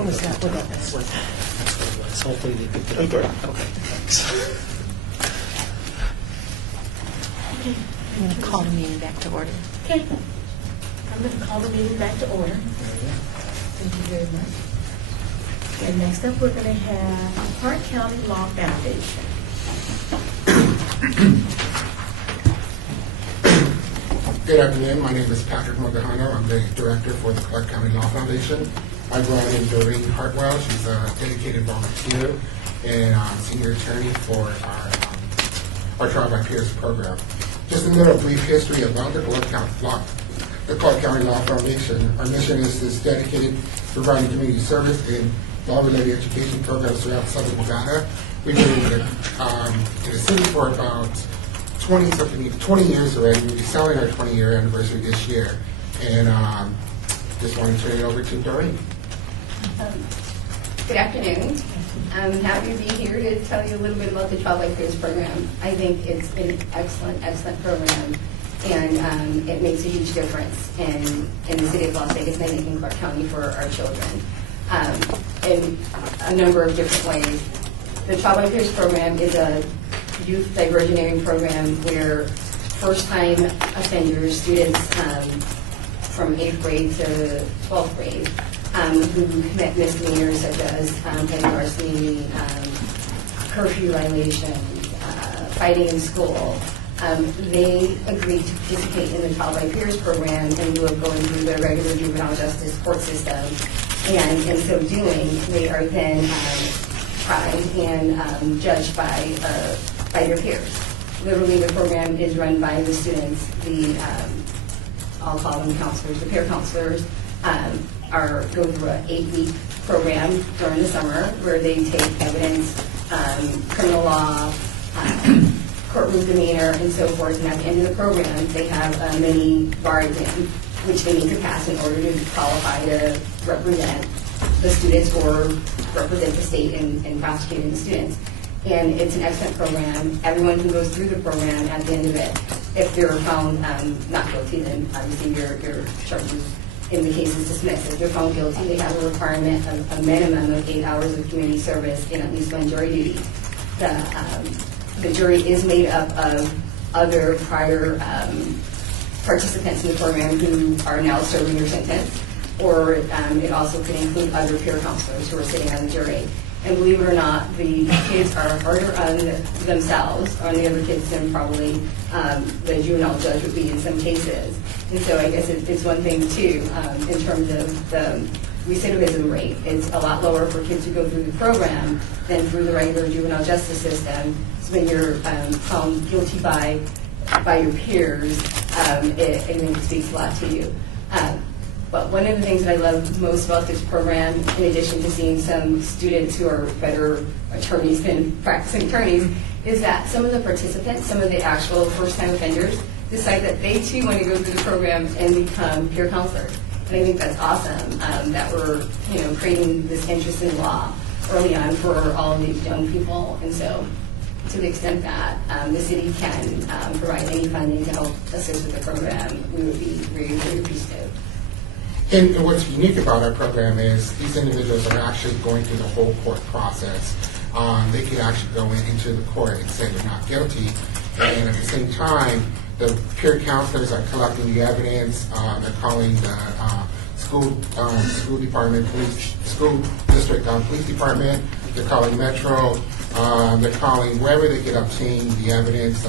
Oh, is that what that was? That's what it was. Hopefully they picked it up. They did. Okay, thanks. I'm going to call the meeting back to order. Okay. I'm going to call the meeting back to order. Thank you very much. And next up, we're going to have Park County Law Foundation. Good afternoon. My name is Patrick Mogahano. I'm the director for the Clark County Law Foundation. I brought in Doreen Hartwell. She's a dedicated volunteer and senior attorney for our Trial by Peers program. Just a little brief history about the Clark County Law Foundation. Our mission is dedicated to providing community service in law-related education programs throughout Southern Nevada. We've been in the city for about 20 years already. We'll be selling our 20-year anniversary this year. And just want to turn it over to Doreen. Good afternoon. I'm happy to be here to tell you a little bit about the Child Life Cares program. I think it's an excellent, excellent program, and it makes a huge difference in the city of Las Vegas and I think in Clark County for our children in a number of different ways. The Child Life Cares program is a youth diversionary program where first-time offenders, students from 8th grade to 12th grade, who commit misdemeanors such as petty larceny, curfew violations, fighting in school, they agree to participate in the Child Life Cares program in lieu of going through the regular juvenile justice court system. And in so doing, they are then tried and judged by their peers. Literally, the program is run by the students. I'll call them counselors, the peer counselors, go through an 8-week program during the summer where they take evidence, criminal law, courtroom demeanor, and so forth. And at the end of the program, they have a mini bar exam, which they need to pass in order to qualify to represent the students or represent the state in prosecuting the students. And it's an excellent program. Everyone who goes through the program, at the end of it, if they're found not guilty, then obviously your charges in the case is dismissed. If they're found guilty, they have a requirement of a minimum of 8 hours of community service and at least one jury duty. The jury is made up of other prior participants in the program who are now serving their sentence, or it also could include other peer counselors who are sitting on the jury. And believe it or not, the kids are harder on themselves, on the other kids, than probably the juvenile judge would be in some cases. And so I guess it's one thing, too, in terms of the recidivism rate. It's a lot lower for kids who go through the program than through the regular juvenile justice system. So when you're found guilty by your peers, I think it speaks a lot to you. But one of the things that I love most about this program, in addition to seeing some students who are better attorneys than practicing attorneys, is that some of the participants, some of the actual first-time offenders, decide that they too want to go through the program and become peer counselors. And I think that's awesome that we're creating this interest in law early on for all of these young people. And so to the extent that the city can provide any funding to help assist with the program, we would be very, very appreciative. And what's unique about our program is these individuals are actually going through the whole court process. They can actually go into the court and say they're not guilty, and at the same time, the peer counselors are collecting the evidence. They're calling the school department, school district police department. They're calling Metro. They're calling wherever they can obtain the evidence,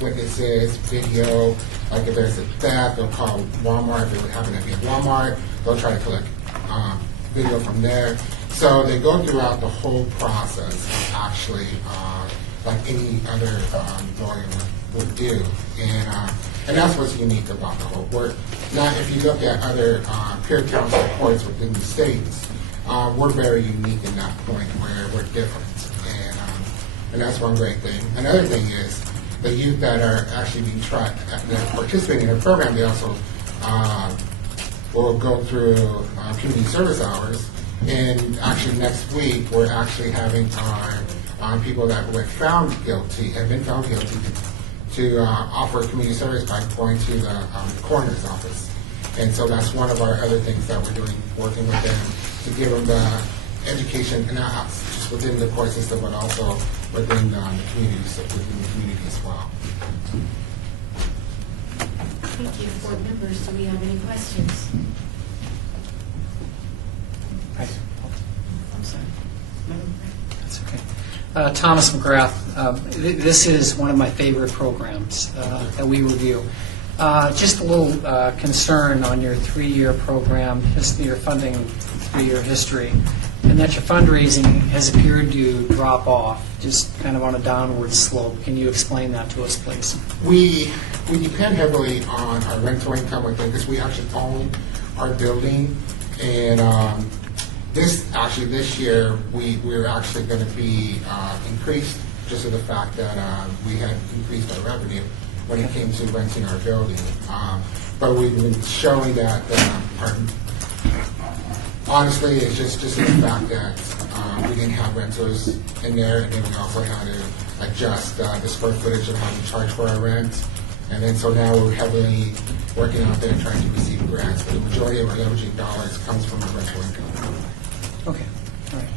witnesses, video. Like if there's a theft, they'll call Walmart. If it would happen to be at Walmart, they'll try to collect video from there. So they go throughout the whole process, actually, like any other lawyer would do. And that's what's unique about the whole work. Now, if you look at other peer counsel courts within the states, we're very unique in that point where we're different. And that's one great thing. Another thing is the youth that are actually being tried, that are participating in the program, they also will go through community service hours. And actually next week, we're actually having our people that were found guilty, have been found guilty, to offer community service by going to the coroner's office. And so that's one of our other things that we're doing, working with them to give them the education, and not just within the court system, but also within the community as well. Thank you. Board members, do we have any questions? I'm sorry. That's okay. Thomas McGrath. This is one of my favorite programs that we review. Just a little concern on your 3-year program, just your funding 3-year history. And and that your fundraising has appeared to drop off, just kind of on a downward slope. Can you explain that to us, please? We depend heavily on our rental income, I think, because we actually own our building. And this year, we're actually going to be increased just to the fact that we had increased our revenue when it came to renting our building. But we've been showing that honestly, it's just the fact that we didn't have renters in there, and then we also had to adjust the square footage of how we charge for our rent. And then so now we're heavily working out there trying to receive grants, but the majority of our leveraging dollars comes from our rental income. Okay, all right.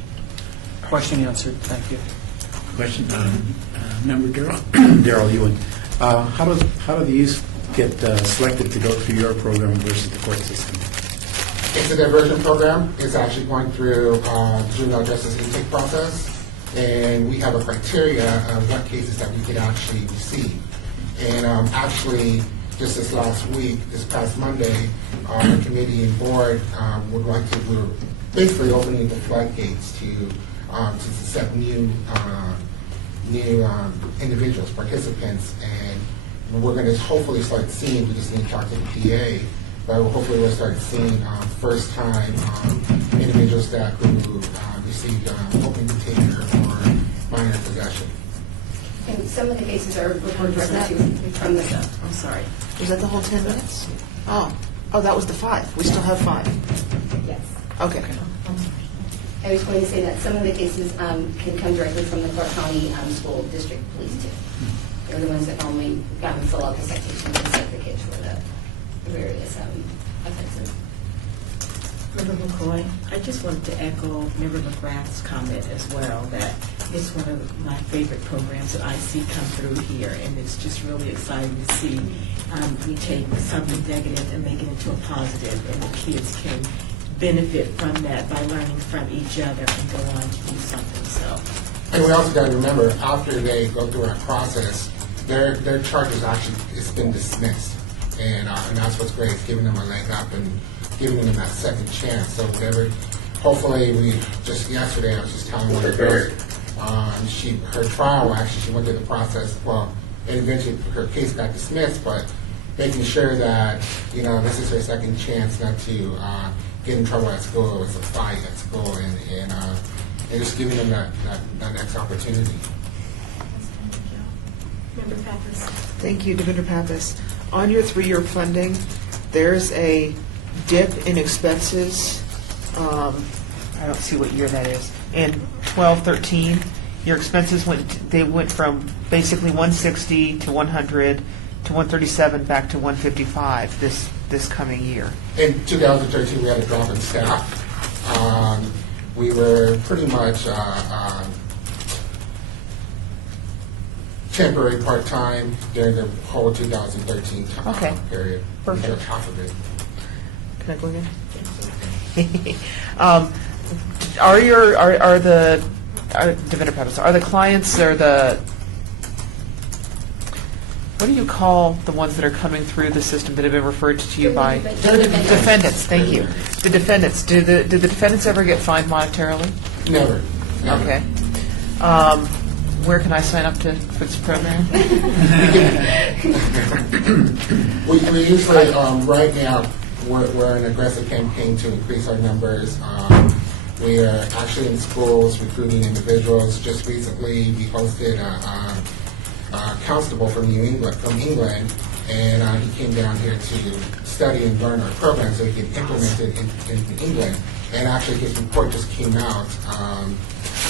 Question answered, thank you. Question, Member Daryl Ewan. How do the youth get selected to go through your program versus the court system? It's a diversion program. It's actually going through juvenile justice intake process, and we have a criteria of what cases that we could actually receive. And actually, just this last week, this past Monday, our committee and board we're basically opening the floodgates to accept new individuals, participants, and we're going to hopefully start seeing, we just need to talk to the PA, but hopefully we'll start seeing first-time individuals who received open container or minor possession. And some of the cases are referred directly to from the... I'm sorry. Was that the whole 10 minutes? Oh, that was the 5. We still have 5. Yes. Okay. I was going to say that some of the cases can come directly from the Clark County School District Police too. They're the ones that normally fill out the citation and set the kids for the various offenses. Member McCoy, I just wanted to echo Member McGrath's comment as well, that it's one of my favorite programs that I see come through here, and it's just really exciting to see we take something negative and make it into a positive, and the kids can benefit from that by learning from each other and go on to do something. So, and we also got to remember, after they go through our process, their charges actually it's been dismissed, and that's what's great. It's giving them a leg up and giving them that second chance. So whatever, hopefully just yesterday I was just telling one of the girls, her trial actually she went through the process. Well, and eventually her case got dismissed, but making sure that this is her second chance not to get in trouble at school. It's a fight at school, and just giving them that next opportunity. Member Pappas. Thank you, Defender Pappas. On your 3-year funding, there's a dip in expenses. I don't see what year that is. In 12-13, your expenses went from basically 160 to 100 to 137 back to 155 this coming year. In 2013, we had a drop in staff. We were pretty much temporary part-time during the whole 2013 period. Perfect. Half of it. Can I go again? Defender Pappas, are the clients or what do you call the ones that are coming through the system that have been referred to you by defendants? Thank you. The defendants. Did the defendants ever get fined monetarily? Never. Okay. Where can I sign up for this program? we usually, right now, we're in an aggressive campaign to increase our numbers. We are actually in schools recruiting individuals. Just recently, we hosted a constable from England, and he came down here to study and learn our program so he could implement it in England. And actually, his report just came out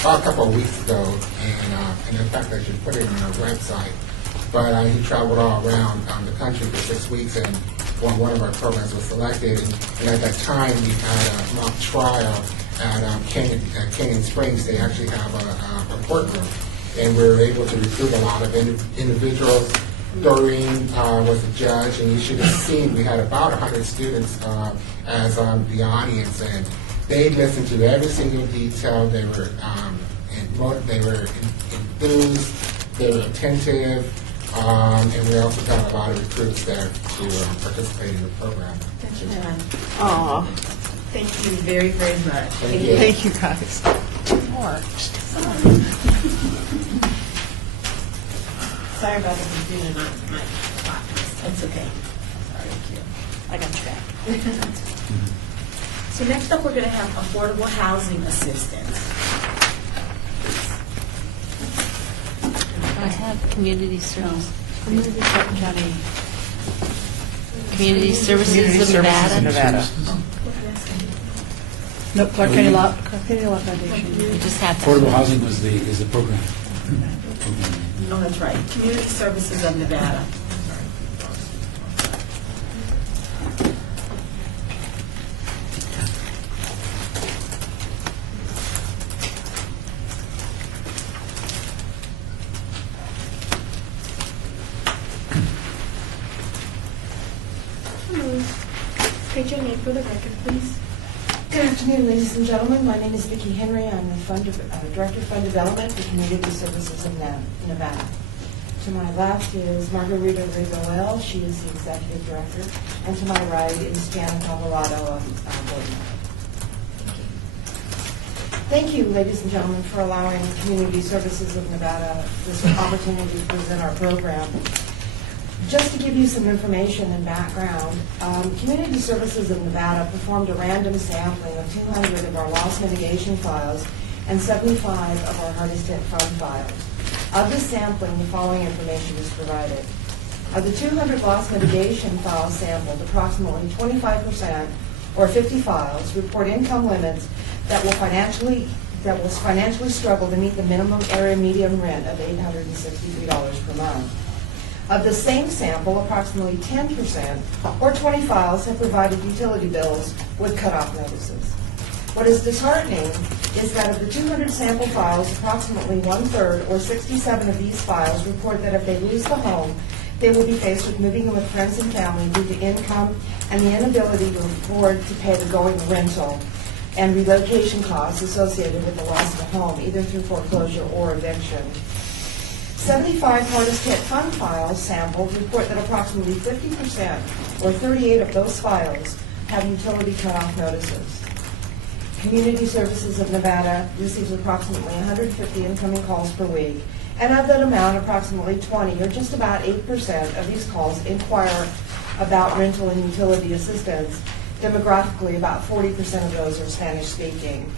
about a couple of weeks ago, and in fact, I should put it on our website. But he traveled all around the country for 6 weeks, and one of our programs was selected. And at that time, we had a mock trial at Canyon Springs. They actually have a courtroom, and we were able to recruit a lot of individuals. Doreen was the judge, and you should have seen we had about 100 students as the audience, and they listened to every single detail. They were enthused, they were attentive, and we also got a lot of recruits there to participate in the program. Aw. Thank you very, very much. Thank you. Thank you, guys. More. Sorry about the confusion on my clock. That's okay. Sorry. Thank you. I got your back. So next up, we're going to have affordable housing assistance. I have community service. Community Service County. Community Services Community of Services of Nevada. Nevada. Nope, Clark County Law Foundation. We just had that. Affordable housing is the program. Oh, that's right. Community Services of Nevada. Hello. State your name for the record, please. Good afternoon, ladies and gentlemen. My name is Vicki Henry. I'm the Director of Fund Development for Community Services of Nevada. To my left is Margarita Rigoel. She is the Executive Director. And to my right is Janet Alvarado, Board Member. Thank you, ladies and gentlemen, for allowing Community Services of Nevada this opportunity to present our program. Just to give you some information and background, Community Services of Nevada performed a random sampling of 200 of our loss mitigation files and 75 of our hardest hit fund files. Of this sampling, the following information is provided. Of the 200 loss mitigation files sampled, approximately 25%, or 50 files, report income limits that will financially struggle to meet the minimum area median rent of $863 per month. Of the same sample, approximately 10%, or 20 files, have provided utility bills with cutoff notices. What is disheartening is that of the 200 sample files, approximately one-third, or 67 of these files, report that if they lose the home, they will be faced with moving in with friends and family due to income and the inability to afford to pay the going rental and relocation costs associated with the loss of the home, either through foreclosure or eviction. 75 hardest hit fund files sampled report that approximately 50%, or 38 of those files, have utility cutoff notices. Community Services of Nevada receives approximately 150 incoming calls per week, and of that amount, approximately 20, or just about 8% of these calls inquire about rental and utility assistance. Demographically, about 40% of those are Spanish-speaking.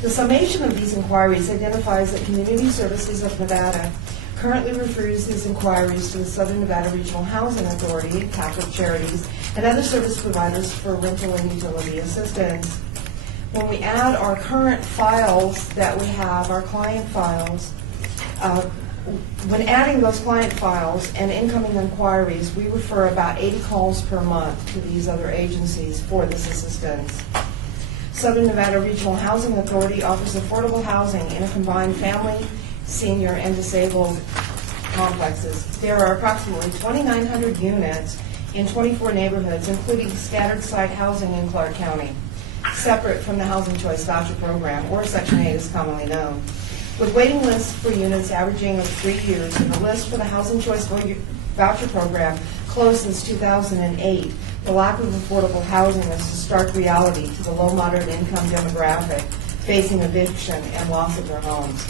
The summation of these inquiries identifies that Community Services of Nevada currently refers these inquiries to the Southern Nevada Regional Housing Authority, Catholic Charities, and other service providers for rental and utility assistance. When we add our current files that we have, our client files, when adding those client files and incoming inquiries, we refer about 80 calls per month to these other agencies for this assistance. Southern Nevada Regional Housing Authority offers affordable housing in a combined family, senior, and disabled complexes. There are approximately 2,900 units in 24 neighborhoods, including scattered site housing in Clark County, separate from the Housing Choice Voucher Program, or Section 8 is commonly known. With waiting lists for units averaging of 3 years, and the list for the Housing Choice Voucher Program closed since 2008, the lack of affordable housing is a stark reality to the low moderate income demographic facing eviction and loss of their homes.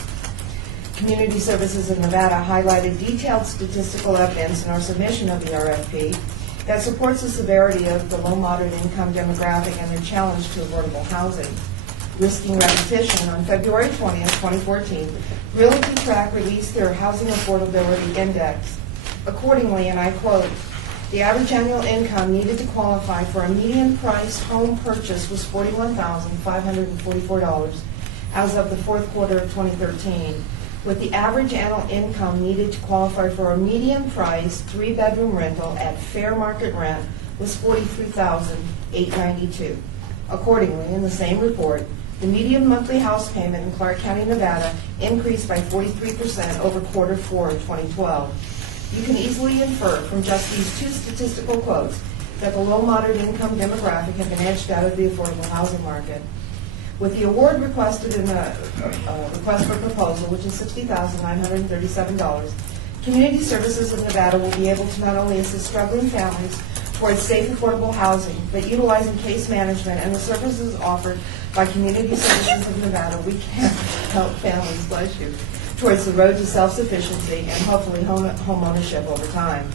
Community Services of Nevada highlighted detailed statistical evidence in our submission of the RFP that supports the severity of the low moderate income demographic and their challenge to affordable housing. Risking repetition, on February 20th, 2014, Realty Track released their Housing Affordability Index. Accordingly, and I quote, the average annual income needed to qualify for a median price home purchase was $41,544 as of the fourth quarter of 2013, with the average annual income needed to qualify for a median price 3-bedroom rental at fair market rent was $43,892. Accordingly, in the same report, the median monthly house payment in Clark County, Nevada increased by 43% over quarter 4 of 2012. You can easily infer from just these two statistical quotes that the low moderate income demographic have been edged out of the affordable housing market. With the award requested in the request for proposal, which is $60,937, Community Services of Nevada will be able to not only assist struggling families towards safe, affordable housing, but utilizing case management and the services offered by Community Services of Nevada, we can help families, bless you, towards the road to self-sufficiency and hopefully home ownership over time.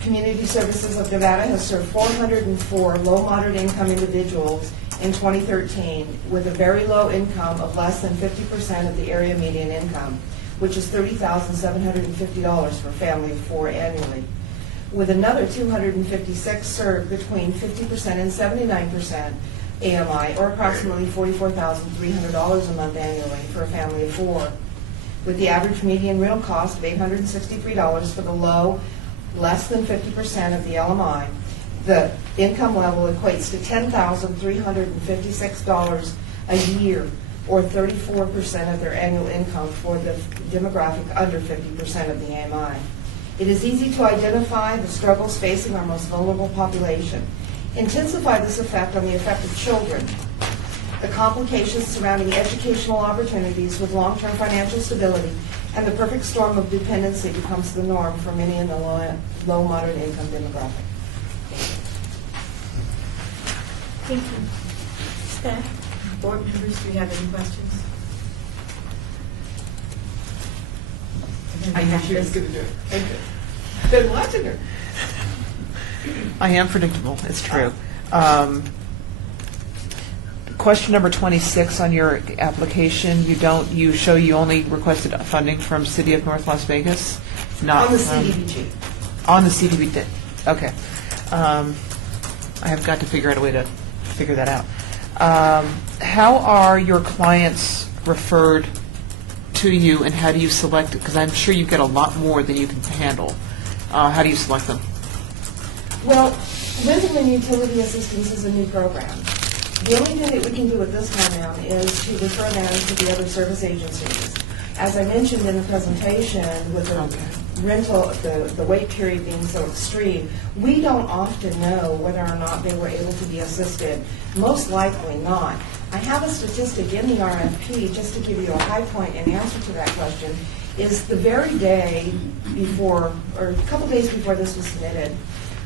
Community Services of Nevada has served 404 low moderate income individuals in 2013 with a very low income of less than 50% of the area median income, which is $30,750 for a family of 4 annually, with another 256 served between 50% and 79% AMI, or approximately $44,300 a month annually for a family of 4, with the average median real cost of $863 for the low, less than 50% of the LMI. The income level equates to $10,356 a year, or 34% of their annual income for the demographic under 50% of the AMI. It is easy to identify the struggles facing our most vulnerable population. Intensify this effect on the affected children. The complications surrounding educational opportunities with long-term financial stability and the perfect storm of dependency becomes the norm for many in the low moderate income demographic. Thank you. Staff, board members, do you have any questions? I knew she was going to do it. I've been watching her. I am predictable. It's true. Question number 26 on your application, you show you only requested funding from City of North Las Vegas? Not On the from- CDBG. On the CDBG. Okay. I have got to figure out a way to figure that out. How are your clients referred to you, and how do you select it? Because I'm sure you get a lot more than you can handle. How do you select them? Well, rental and utility assistance is a new program. The only thing that we can do at this time now is to refer them to the other service agencies. As I mentioned in the presentation, with the rental, the wait period being so extreme, we don't often know whether or not they were able to be assisted. Most likely not. I have a statistic in the RFP, just to give you a high point in answer to that question, is the very day before, or a couple days before this was submitted,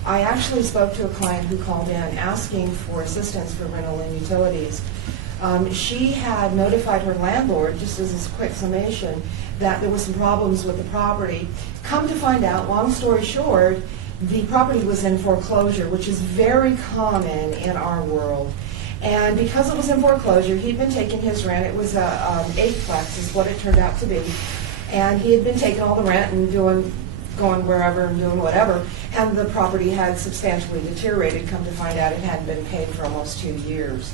I actually spoke to a client who called in asking for assistance for rental and utilities. She had notified her landlord, just as a quick summation, that there were some problems with the property. Come to find out, long story short, the property was in foreclosure, which is very common in our world. And because it was in foreclosure, he'd been taking his rent. It was a eightplex is what it turned out to be. And he had been taking all the rent and going wherever and doing whatever, and the property had substantially deteriorated. Come to find out, it hadn't been paid for almost 2 years.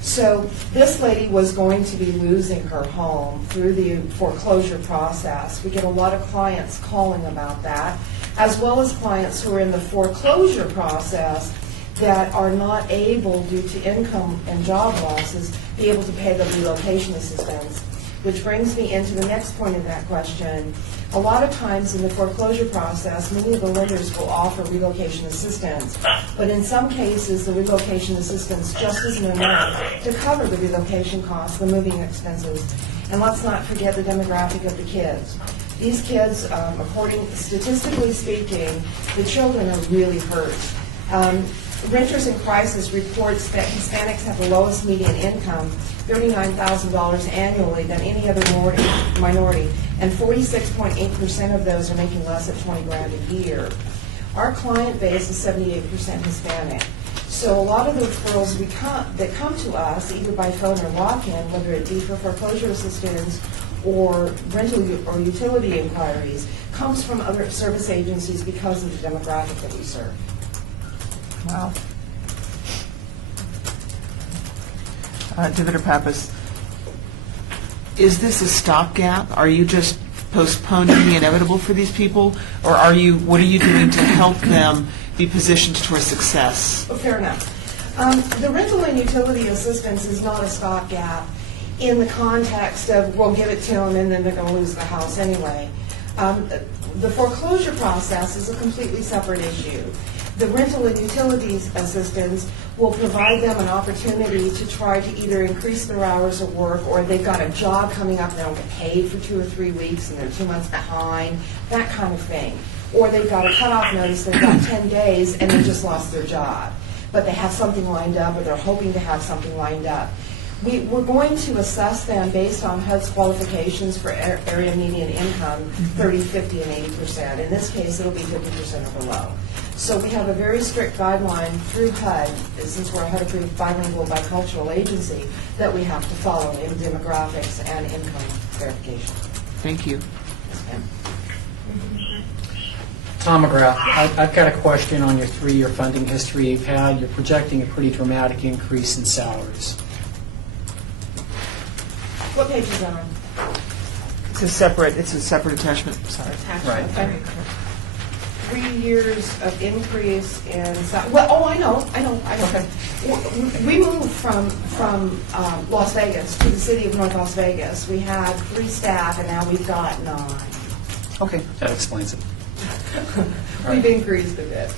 So this lady was going to be losing her home through the foreclosure process. We get a lot of clients calling about that, as well as clients who are in the foreclosure process that are not able, due to income and job losses, be able to pay the relocation assistance. Which brings me into the next point of that question. A lot of times in the foreclosure process, many of the lenders will offer relocation assistance, but in some cases, the relocation assistance just isn't enough to cover the relocation costs, the moving expenses. And let's not forget the demographic of the kids. These kids, statistically speaking, the children are really hurt. Renters in Crisis reports that Hispanics have the lowest median income, $39,000 annually, than any other minority, and 46.8% of those are making less than $20,000 a year. Our client base is 78% Hispanic. So a lot of the referrals that come to us, either by phone or walk-in, whether it be for foreclosure assistance or rental or utility inquiries, comes from other service agencies because of the demographic that we serve. Wow. Diviter Pappas, is this a stopgap? Are you just postponing the inevitable for these people, or what are you doing to help them be positioned towards success? Oh, fair enough. The rental and utility assistance is not a stopgap in the context of we'll give it to them and then they're going to lose the house anyway. The foreclosure process is a completely separate issue. The rental and utilities assistance will provide them an opportunity to try to either increase their hours of work, or they've got a job coming up and they don't get paid for 2 or 3 weeks and they're 2 months behind, that kind of thing. or they've got a cutoff notice, they've got 10 days, and they just lost their job. But they have something lined up, or they're hoping to have something lined up. We're going to assess them based on HUD's qualifications for area median income, 30, 50, and 80%. In this case, it'll be 50% or below. So we have a very strict guideline through HUD, since we're a HUD-approved bilingual bicultural agency, that we have to follow in demographics and income verification. Thank you. Yes, ma'am. Tom McGrath, I've got a question on your 3-year funding history you've had. You're projecting a pretty dramatic increase in salaries. What page is that on? It's a separate attachment, sorry. Right. Okay. 3 years of increase in, well, I know. Okay. We moved from Las Vegas to the city of North Las Vegas. We had 3 staff, and now we've got 9. Okay, that explains it. We've increased a bit.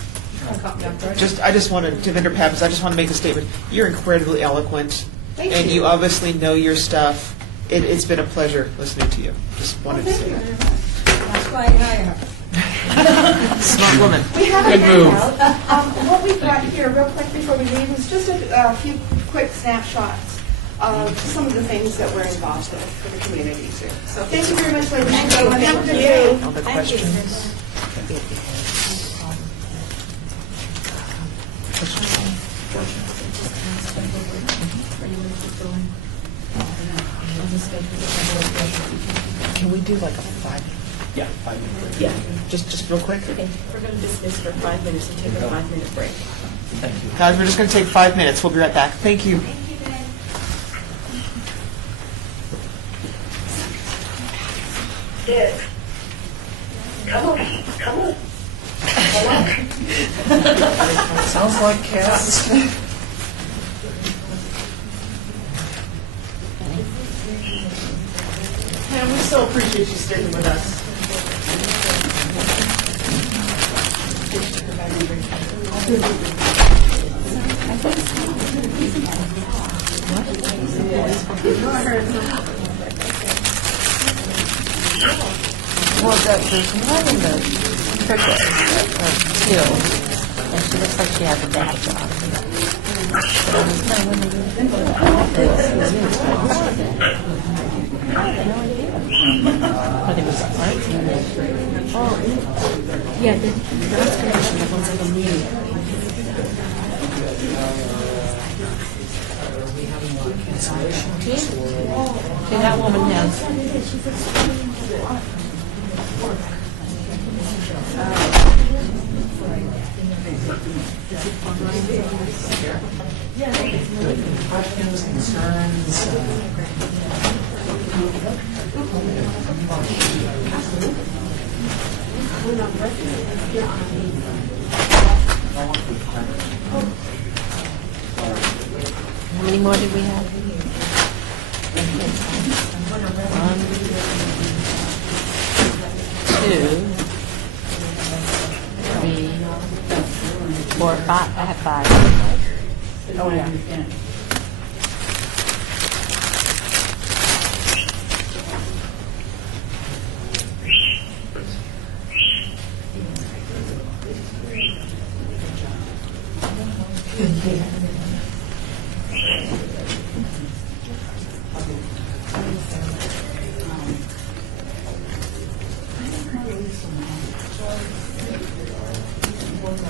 I just wanted, Devinder Pappas, I just want to make a statement. You're incredibly eloquent, Thank and you. you obviously know your stuff. It's been a pleasure listening to you. Just wanted to say that. That's why I Smart woman. We have a Good move. handout. What we've got here, real quick before we leave, is just a few quick snapshots of some of the things that we're involved with for the community too. So thank you very much, ladies and gentlemen. Have a good day. All the questions. Can we do like a 5? Yeah, 5 minutes. Yeah. Just real quick? Okay, we're going to dismiss for 5 minutes and take a 5-minute break. Thank you. Guys, we're just going to take 5 minutes. We'll be right back. Thank you. Yes. Come on. Sounds like cats. And we so appreciate you sticking with us. Well, there's one in the cricket, too, and she looks like she has a badge on. Are they with arts? Oh, yeah, the ones like a meeting. See, that woman has. Questions, concerns? How many more did we have? 1, 2, 3, 4, 5. I have 5. Oh, yeah.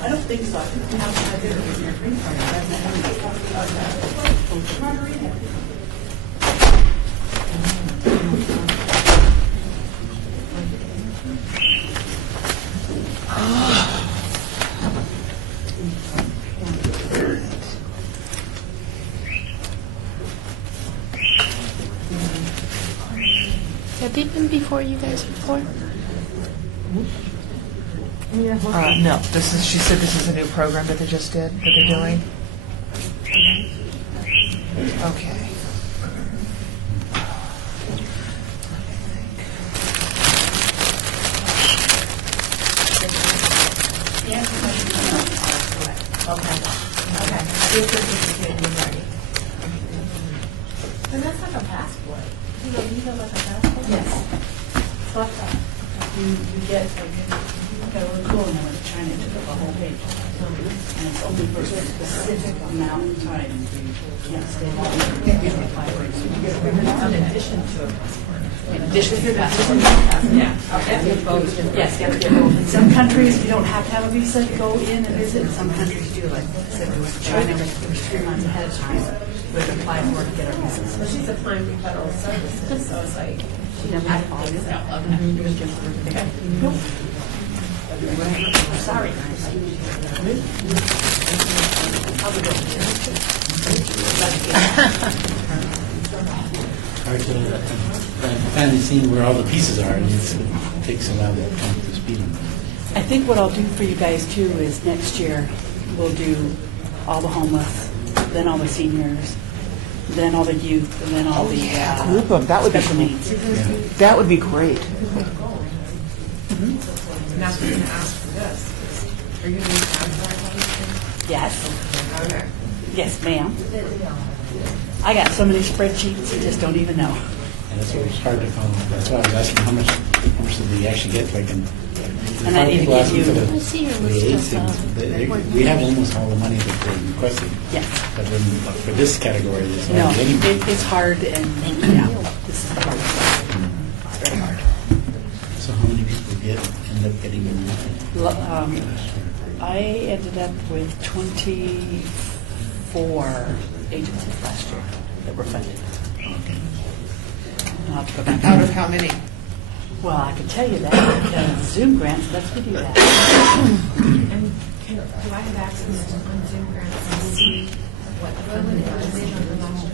I don't think so. Have they been before you guys before? No, she said this is a new program that they just did, that they're doing. Okay. And that's like a passport. You know like a passport? Yes. It's like that. You get like got really cool, and I went to China and took up a whole page. And it's only for a specific amount of time. You can't stay long. In addition to a passport. In addition to a passport. Yeah. Yes, you have to get both. In some countries, you don't have to have a visa to go in and visit. In some countries do. Like I said, we went to China, it was 3 months ahead of time. We would apply for it to get our visas. Well, she's applying for federal services, so it's like, She doesn't have to follow this out. Nope. Sorry. Hard to finally seeing where all the pieces are, and it takes a while to come to speed on. I think what I'll do for you guys too is next year, we'll do all the homeless, then all the seniors, then all the youth, and then all the Group them, that would be special cool. needs. That would be great. And that's what I'm going to ask for this. Are you going to use abstract? Yes. Okay. Yes, ma'am. I got so many spreadsheets, you just don't even know. And that's what was hard to follow. That's why I was asking how much did we actually get, like in. And I need to give you- I I see your list of, We have almost all the money that they requested. Yes. But then for this category, there's No, not any. it's hard and, yeah, this is the hard stuff. It's very hard. So how many people end up getting in? I ended up with 24 agencies last year that were funded. I'll have to go back. Out of how many? Well, I can tell you that, because Zoom grants, let's give you that. And do I have access on Zoom grants and see what the funding is on the last year?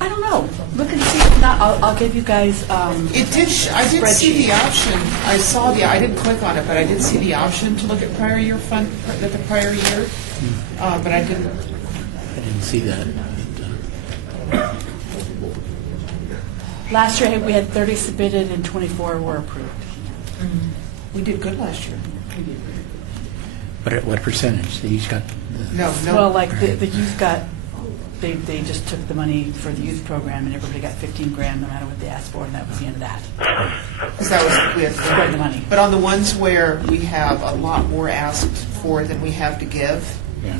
I don't know. Look and see. If not, I'll give you guys. It did. I did see the spreadsheet. option. I saw the. I didn't click on it, but I did see the option to look at prior year fund at the prior year. But I didn't. I didn't see that. Last year we had 30 submitted and 24 were approved. We did good last year. But at what percentage? They each got. No. Well, like the youth got, they just took the money for the youth program and everybody got 15 grand no matter what they asked for, and that was the end of that. Because that was we had Spread the money. But on the ones where we have a lot more asked for than we have to give, Yeah.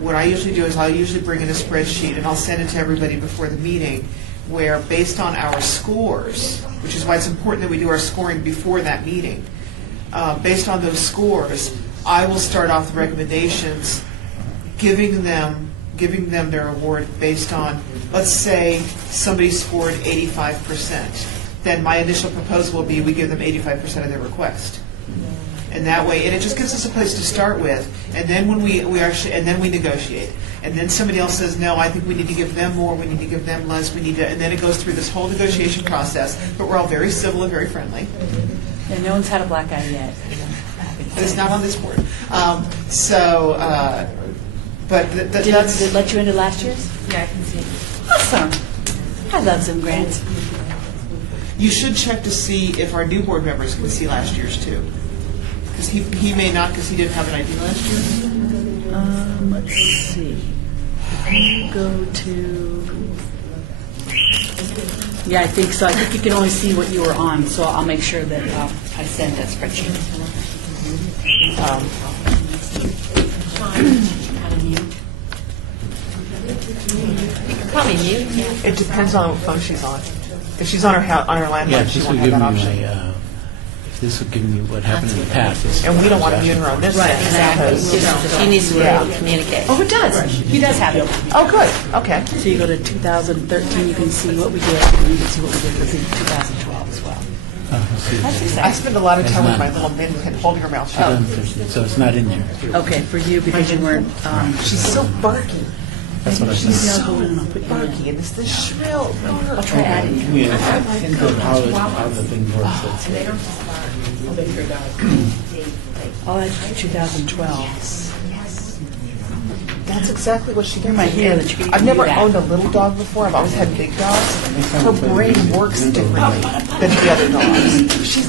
what I usually do is I'll usually bring in a spreadsheet and I'll send it to everybody before the meeting, where based on our scores, which is why it's important that we do our scoring before that meeting, based on those scores, I will start off the recommendations, giving them their award based on, let's say somebody scored 85%. Then my initial proposal will be we give them 85% of their request. And that way, and it just gives us a place to start with. And then when we actually, and then we negotiate. And then somebody else says, no, I think we need to give them more, we need to give them less, we need to, and then it goes through this whole negotiation process. But we're all very civil and very friendly. And no one's had a black eye yet. But it's not on this board. But Did that's. it let you into last year's? Yeah, I can see. Awesome. I love Zoom grants. You should check to see if our new board members can see last year's too. Because he may not, because he didn't have an ID last year. Let's see. If you go to, yeah, I think so. I think you can only see what you were on, so I'll make sure that I send that spreadsheet. probably mute. It depends on what phone she's on. If she's on her landline, Yeah, she this won't would have give that me option. if this would give me what happened in the past. this- And we don't want to mute her on this Right, end. exactly. because- She needs to be able to communicate. Oh, it does. He does have it. Oh, good, okay. So you go to 2013, you can see what we did, and you can see what we did for 2012 as well. That's I exciting. spend a lot of time with It's my not- little min holding her mouth shut. 2013, so it's not in there. Okay, for you, because you weren't, She's so barky. That's what I She's said. so barky, and it's this shrill. I'll try adding you. Yeah, think of how the thing works. Oh, that's 2012. That's exactly what she You're my hero that you can I've do never that. owned a little dog before. I've always had big dogs. Her brain works differently than the other dogs. She's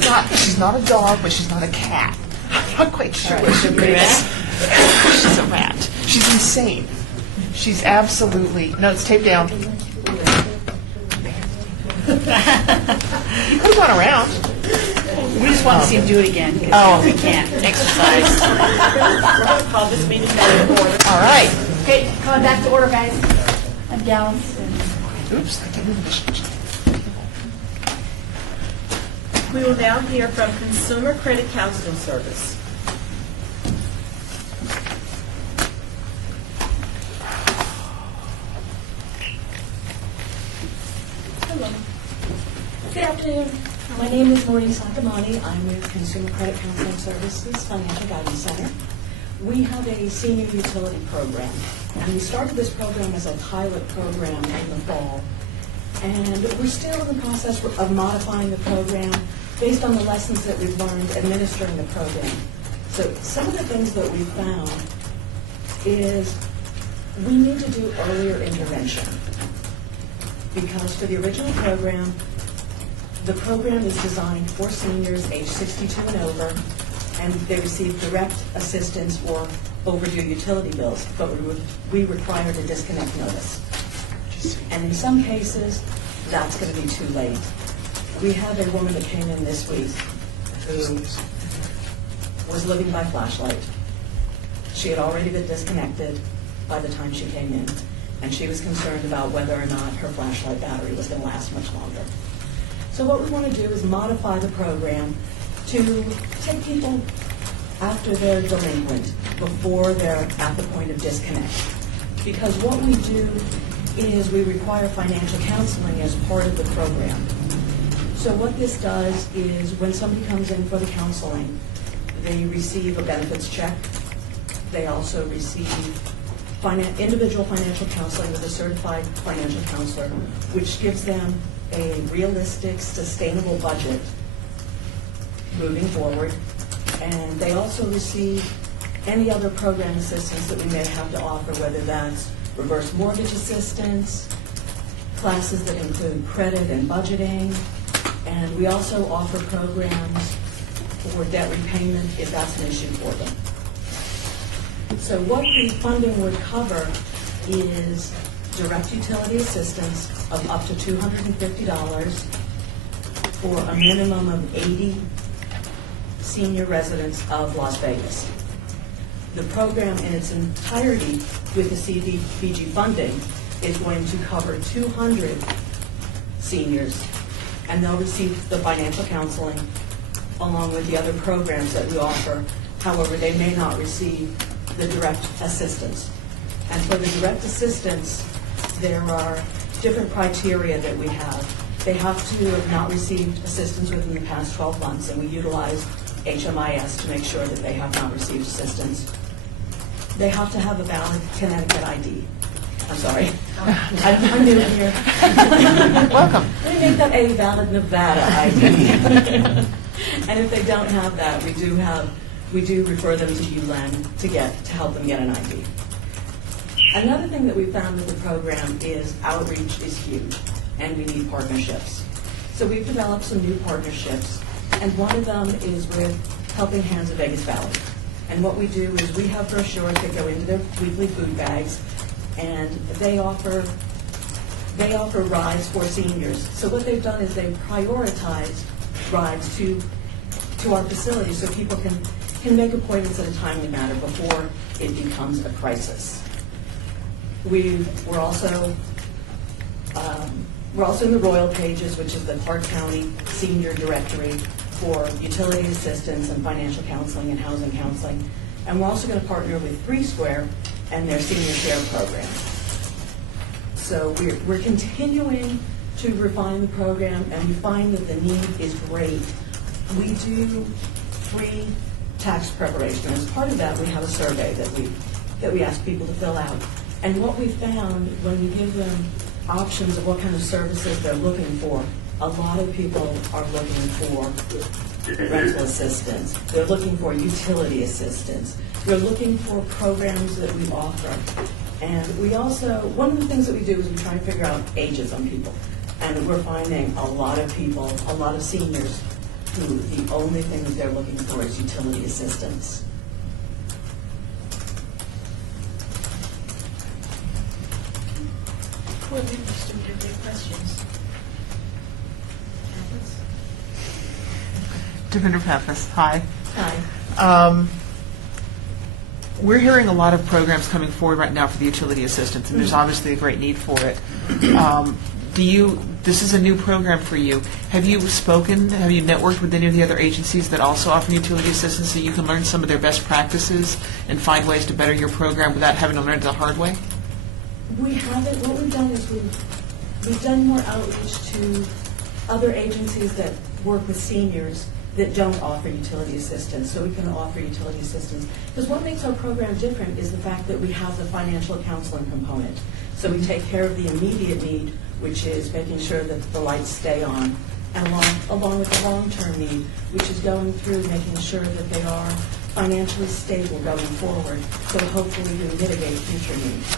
not a dog, but she's not a cat. I'm not quite sure what she is. She's a rat. She's insane. She's absolutely, no, it's taped down. You could have gone around. We just want to see him do it again, because he can't exercise. We're going to call this meeting back to order. All right. Okay, coming back to order, guys. And gals. Oops, I can't move this. We will now hear from Consumer Credit Counseling Service. Hello. Good afternoon. My name is Maureen Sakamani. I'm with Consumer Credit Counseling Services Financial Guidance Center. We have a senior utility program, and we started this program as a pilot program in the fall. And we're still in the process of modifying the program based on the lessons that we've learned administering the program. So some of the things that we found is we need to do earlier intervention. Because for the original program, the program is designed for seniors age 62 and over, and they receive direct assistance for overdue utility bills, but we required a disconnect notice. And in some cases, that's going to be too late. We have a woman that came in this week who was living by flashlight. She had already been disconnected by the time she came in, and she was concerned about whether or not her flashlight battery was going to last much longer. So what we want to do is modify the program to take people after they're delinquent, before they're at the point of disconnect. Because what we do is we require financial counseling as part of the program. So what this does is when somebody comes in for the counseling, they receive a benefits check. They also receive individual financial counseling with a certified financial counselor, which gives them a realistic, sustainable budget moving forward. And they also receive any other program assistance that we may have to offer, whether that's reverse mortgage assistance, classes that include credit and budgeting, and we also offer programs for debt repayment if that's an issue for them. So what the funding would cover is direct utility assistance of up to $250 for a minimum of 80 senior residents of Las Vegas. The program in its entirety with the CDBG funding is going to cover 200 seniors, and they'll receive the financial counseling along with the other programs that we offer. However, they may not receive the direct assistance. And for the direct assistance, there are different criteria that we have. They have to have not received assistance within the past 12 months, and we utilize HMIS to make sure that they have not received assistance. They have to have a valid Connecticut ID. I'm sorry. I'm new here. Welcome. Let me make that a valid Nevada ID. And if they don't have that, we do refer them to ULEN to help them get an ID. Another thing that we found with the program is outreach is huge, and we need partnerships. So we've developed some new partnerships, and one of them is with Helping Hands of Vegas Valley. And what we do is we have brochures that go into their weekly food bags, and they offer rides for seniors. So what they've done is they've prioritized rides to our facility so people can make appointments in a timely manner before it becomes a crisis. We're also in the Royal Pages, which is the Clark County Senior Directory for utility assistance and financial counseling and housing counseling. And we're also going to partner with 3 Square and their Senior Share program. So we're continuing to refine the program, and we find that the need is great. We do free tax preparation. As part of that, we have a survey that we ask people to fill out. And what we found when we give them options of what kind of services they're looking for, a lot of people are looking for rental assistance. They're looking for utility assistance. They're looking for programs that we offer. And we also, one of the things that we do is we try to figure out ages on people. And we're finding a lot of people, a lot of seniors, who the only thing that they're looking for is utility assistance. Well, we just don't have any questions. Devinder Pappas, hi. Hi. We're hearing a lot of programs coming forward right now for the utility assistance, and there's obviously a great need for it. This is a new program for you. Have you networked with any of the other agencies that also offer utility assistance so you can learn some of their best practices and find ways to better your program without having to learn it the hard way? We haven't. What we've done is we've done more outreach to other agencies that work with seniors that don't offer utility assistance, so we can offer utility assistance. Because what makes our program different is the fact that we have the financial counseling component. So we take care of the immediate need, which is making sure that the lights stay on, and along with the long-term need, which is going through making sure that they are financially stable going forward, so hopefully we mitigate future needs.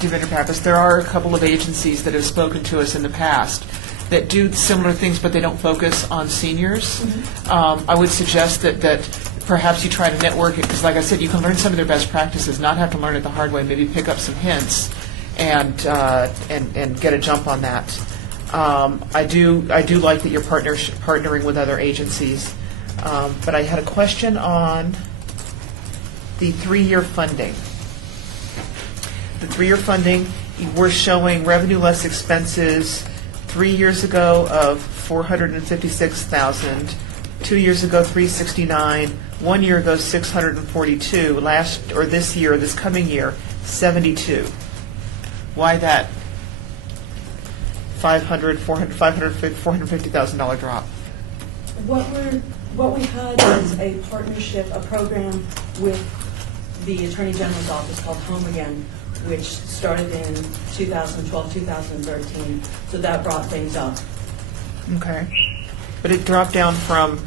Devinder Pappas, there are a couple of agencies that have spoken to us in the past that do similar things, but they don't focus on seniors. I would suggest that perhaps you try to network it, because like I said, you can learn some of their best practices, not have to learn it the hard way, maybe pick up some hints and get a jump on that. I do like that you're partnering with other agencies. But I had a question on the 3-year funding. The 3-year funding, we're showing revenue less expenses 3 years ago of $456,000, 2 years ago $369,000, 1 year ago $642,000, this coming year $72,000. Why that $450,000 drop? What we had is a partnership, a program with the Attorney General's office called Home Again, which started in 2012, 2013. So that brought things up. Okay. But it dropped down from,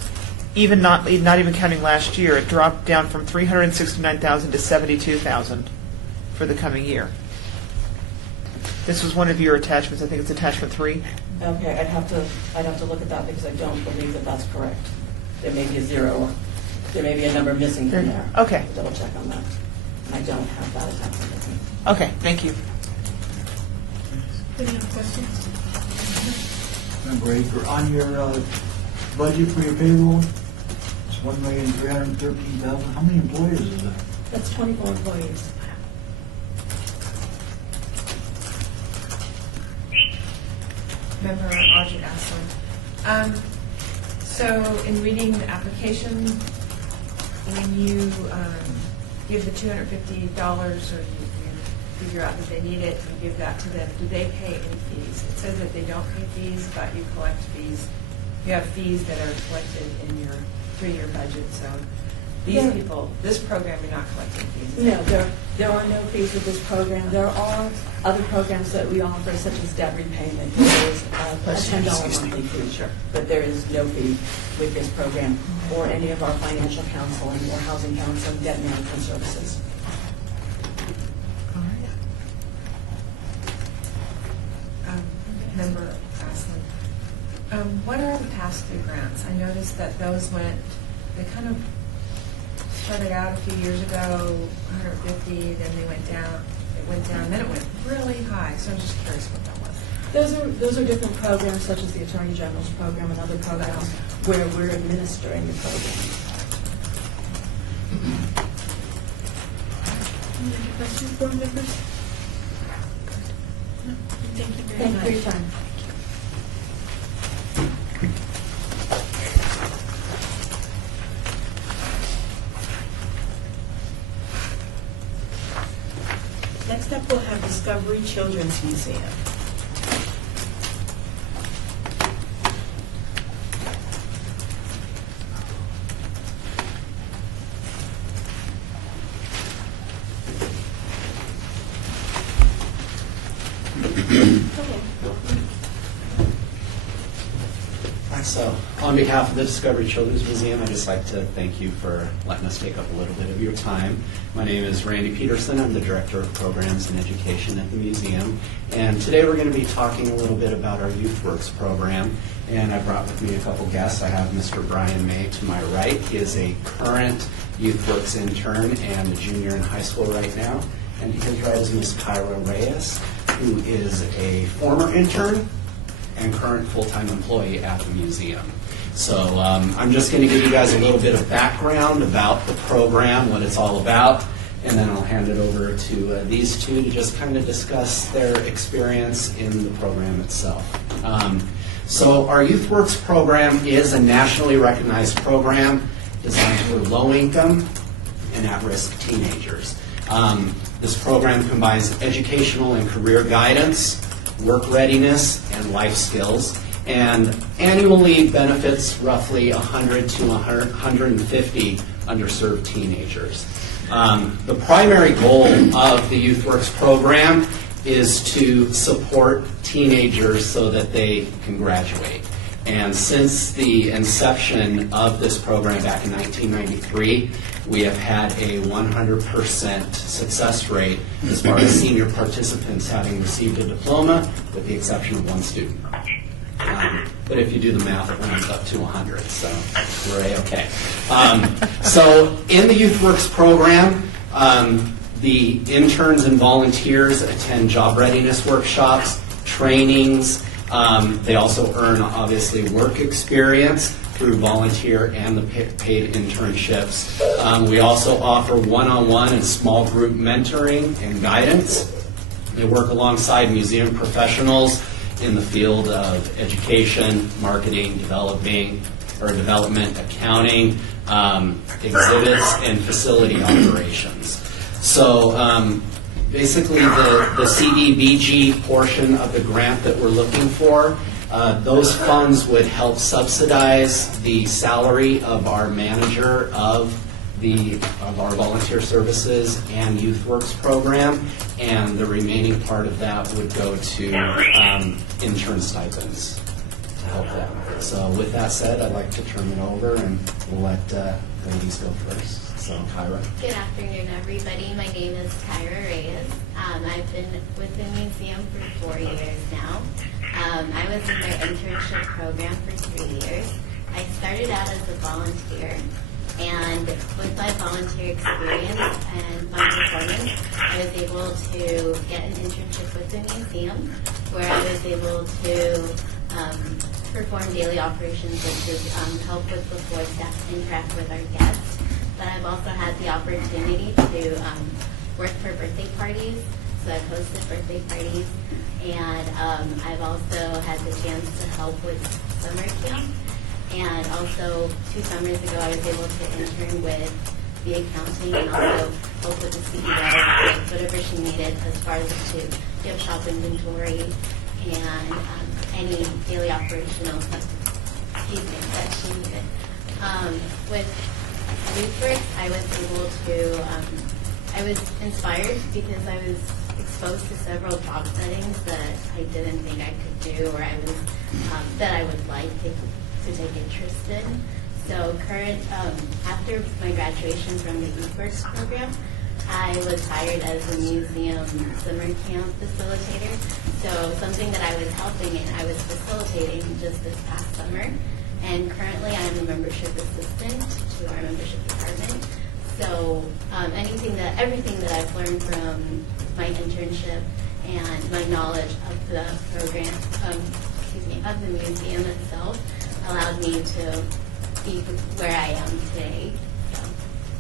not even counting last year, it dropped down from $369,000 to $72,000 for the coming year. This was one of your attachments. I think it's attachment 3. Okay, I'd have to look at that because I don't believe that that's correct. There may be a zero. There may be a number missing from there. Okay. I'll double check on that. I don't have that attachment with me. Okay, thank you. Any other questions? Member Aker, on your budget for your payroll, it's $1,313,000. How many employees is that? That's 24 employees. Member Audrey Aslan. So in reading the application, when you give the $250 or you figure out that they need it, you give that to them, do they pay any fees? It says that they don't pay fees, but you collect fees. You have fees that are collected in your 3-year budget, so these people, this program, you're not collecting fees. No, there are no fees with this program. There are other programs that we offer, such as debt repayment. There is a $10 monthly fee, but there is no fee with this program or any of our financial counseling or housing counseling, debt management services. Member Aslan, what are the pass-through grants? I noticed that those they kind of started out a few years ago, 150, then they went down, then it went really high, so I'm just curious what that was. Those are different programs, such as the Attorney General's program and other programs where we're administering the program. Any other questions, board members? No. Thank you very much. Thank you for your time. Next up, we'll have Discovery Children's Museum. So, on behalf of the Discovery Children's Museum, I'd just like to thank you for letting us take up a little bit of your time. My name is Randy Peterson. I'm the Director of Programs and Education at the museum. And today we're going to be talking a little bit about our YouthWorks program. And I brought with me a couple guests. I have Mr. Brian May to my right. He is a current YouthWorks intern and a junior in high school right now. And to his right is Ms. Kyra Reyes, who is a former intern and current full-time employee at the museum. So I'm just going to give you guys a little bit of background about the program, what it's all about, and then I'll hand it over to these two to just kind of discuss their experience in the program itself. So our YouthWorks program is a nationally recognized program designed for low-income and at-risk teenagers. This program combines educational and career guidance, work readiness, and life skills, and annually benefits roughly 100 to 150 underserved teenagers. The primary goal of the YouthWorks program is to support teenagers so that they can graduate. And since the inception of this program back in 1993, we have had a 100% success rate as far as senior participants having received a diploma, with the exception of one student. But if you do the math, it rounds up to 100, so we're A-okay. So in the YouthWorks program, the interns and volunteers attend job readiness workshops, trainings. They also earn, obviously, work experience through volunteer and the paid internships. We also offer one-on-one and small group mentoring and guidance. They work alongside museum professionals in the field of education, marketing, development, accounting, exhibits, and facility operations. So basically the CDBG portion of the grant that we're looking for, those funds would help subsidize the salary of our manager of our volunteer services and YouthWorks program, and the remaining part of that would go to intern stipends to help them. So with that said, I'd like to turn it over, and we'll let ladies go first. So Kyra. Good afternoon, everybody. My name is Kyra Reyes. I've been with the museum for 4 years now. I was in their internship program for 3 years. I started out as a volunteer, and with my volunteer experience and my performance, I was able to get an internship with the museum, where I was able to perform daily operations, which is help with the floor staff interact with our guests. But I've also had the opportunity to work for birthday parties, so I've hosted birthday parties, and I've also had the chance to help with summer camp. And also, 2 summers ago, I was able to intern with the accounting and also help with the CEO, with whatever she needed as far as to give shop inventory and any daily operational stuff that she needed. With YouthWorks, I was able to, I was inspired because I was exposed to several job settings that I didn't think I could do, or I was, that I would like to take interest in. So after my graduation from the YouthWorks program, I was hired as a museum summer camp facilitator. So something that I was helping and I was facilitating just this past summer. And currently I'm a membership assistant to our membership department. So everything that I've learned from my internship and my knowledge of the program, of the museum itself, allowed me to be where I am today. So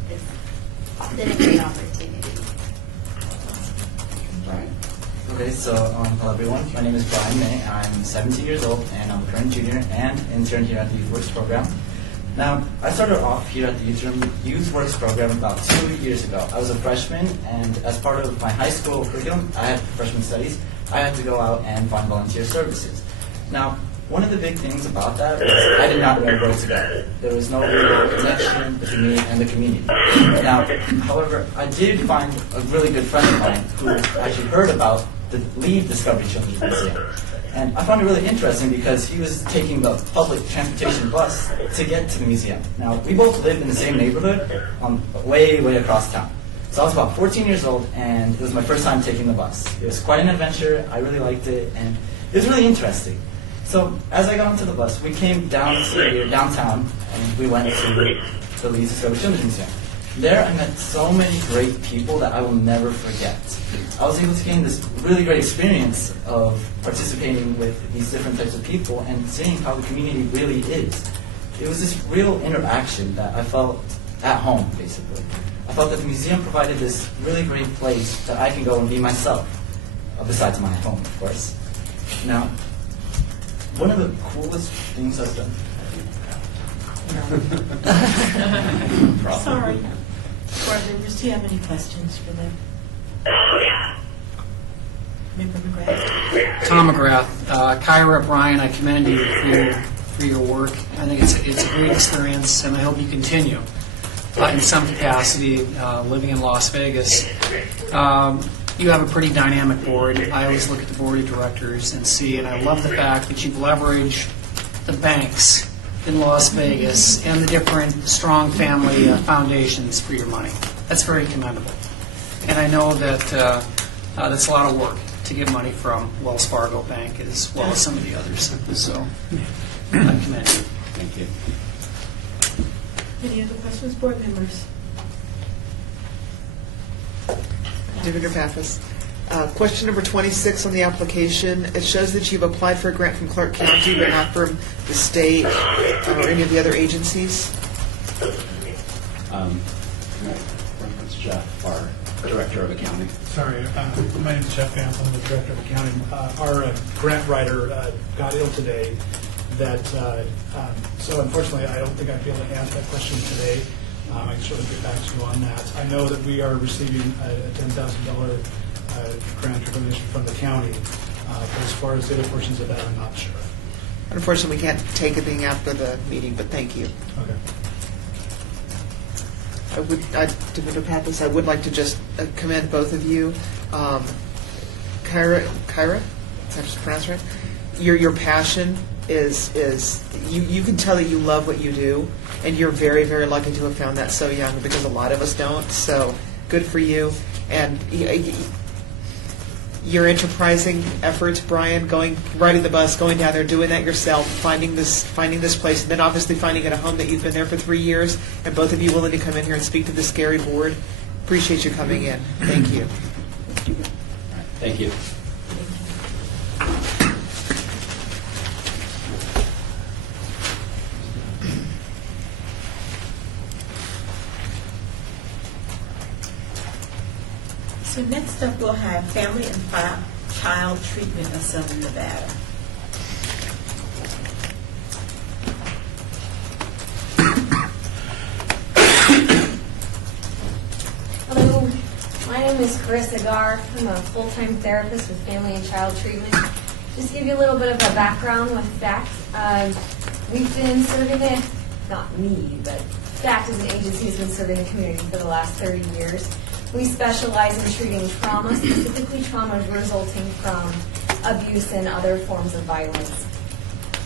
it's been a great opportunity. Okay, so hello everyone. My name is Brian May. I'm 17 years old, and I'm a current junior and intern here at the YouthWorks program. Now, I started off here at the YouthWorks program about 2 years ago. I was a freshman, and as part of my high school curriculum, I had freshman studies. I had to go out and find volunteer services. Now, one of the big things about that was I did not know where to go. There was no real connection between me and the community. Now, however, I did find a really good friend of mine who actually heard about the Lead Discovery Children's Museum. And I found it really interesting because he was taking the public transportation bus to get to the museum. Now, we both lived in the same neighborhood, way, way across town. So I was about 14 years old, and it was my first time taking the bus. It was quite an adventure. I really liked it, and it was really interesting. So as I got onto the bus, we came downtown, and we went to the Lead Discovery Children's Museum. There I met so many great people that I will never forget. I was able to gain this really great experience of participating with these different types of people and seeing how the community really is. it was this real interaction that I felt at home, basically. I felt that the museum provided this really great place that I can go and be myself, besides my home, of course. Now, one of the coolest things I've done. Sorry. Board members, do you have any questions for them? Member McGrath. Tom McGrath, Kyra, Brian, I commend you for your work. I think it's a great experience, and I hope you continue in some capacity living in Las Vegas. You have a pretty dynamic board. I always look at the board of directors and see, and I love the fact that you've leveraged the banks in Las Vegas and the different strong family foundations for your money. That's very commendable. And I know that that's a lot of work to get money from Wells Fargo Bank as well as some of the others. So I commend you. Thank you. Any other questions, board members? Director Pappas. Question number 26 on the application. It shows that you've applied for a grant from Clark County, but not from the state or any of the other agencies. It's Jeff, our Director of Accounting. Sorry, my name is Jeff Vance. I'm the Director of Accounting. Our grant writer got ill today. So unfortunately, I don't think I'd be able to answer that question today. I can certainly get back to you on that. I know that we are receiving a $10,000 grant or donation from the county. But as far as the other portions of that, I'm not sure. Unfortunately, we can't take anything after the meeting, but thank you. Okay. Director Pappas, I would like to just commend both of you. Kyra, is that just pronounced right? Your passion is you can tell that you love what you do, and you're very, very lucky to have found that so young, because a lot of us don't. So good for you. And your enterprising efforts, Brian, riding the bus, going down there, doing that yourself, finding this place, and then obviously finding at a home that you've been there for 3 years, and both of you willing to come in here and speak to the scary board. Appreciate you coming in. Thank you. Thank you. So next up, we'll have Family and Child Treatment of Southern Nevada. Hello, my name is Carissa Gar. I'm a full-time therapist with Family and Child Treatment. Just to give you a little bit of a background with FACT. We've been serving it, not me, but FACT as an agency has been serving the community for the last 30 years. We specialize in treating trauma, specifically trauma resulting from abuse and other forms of violence.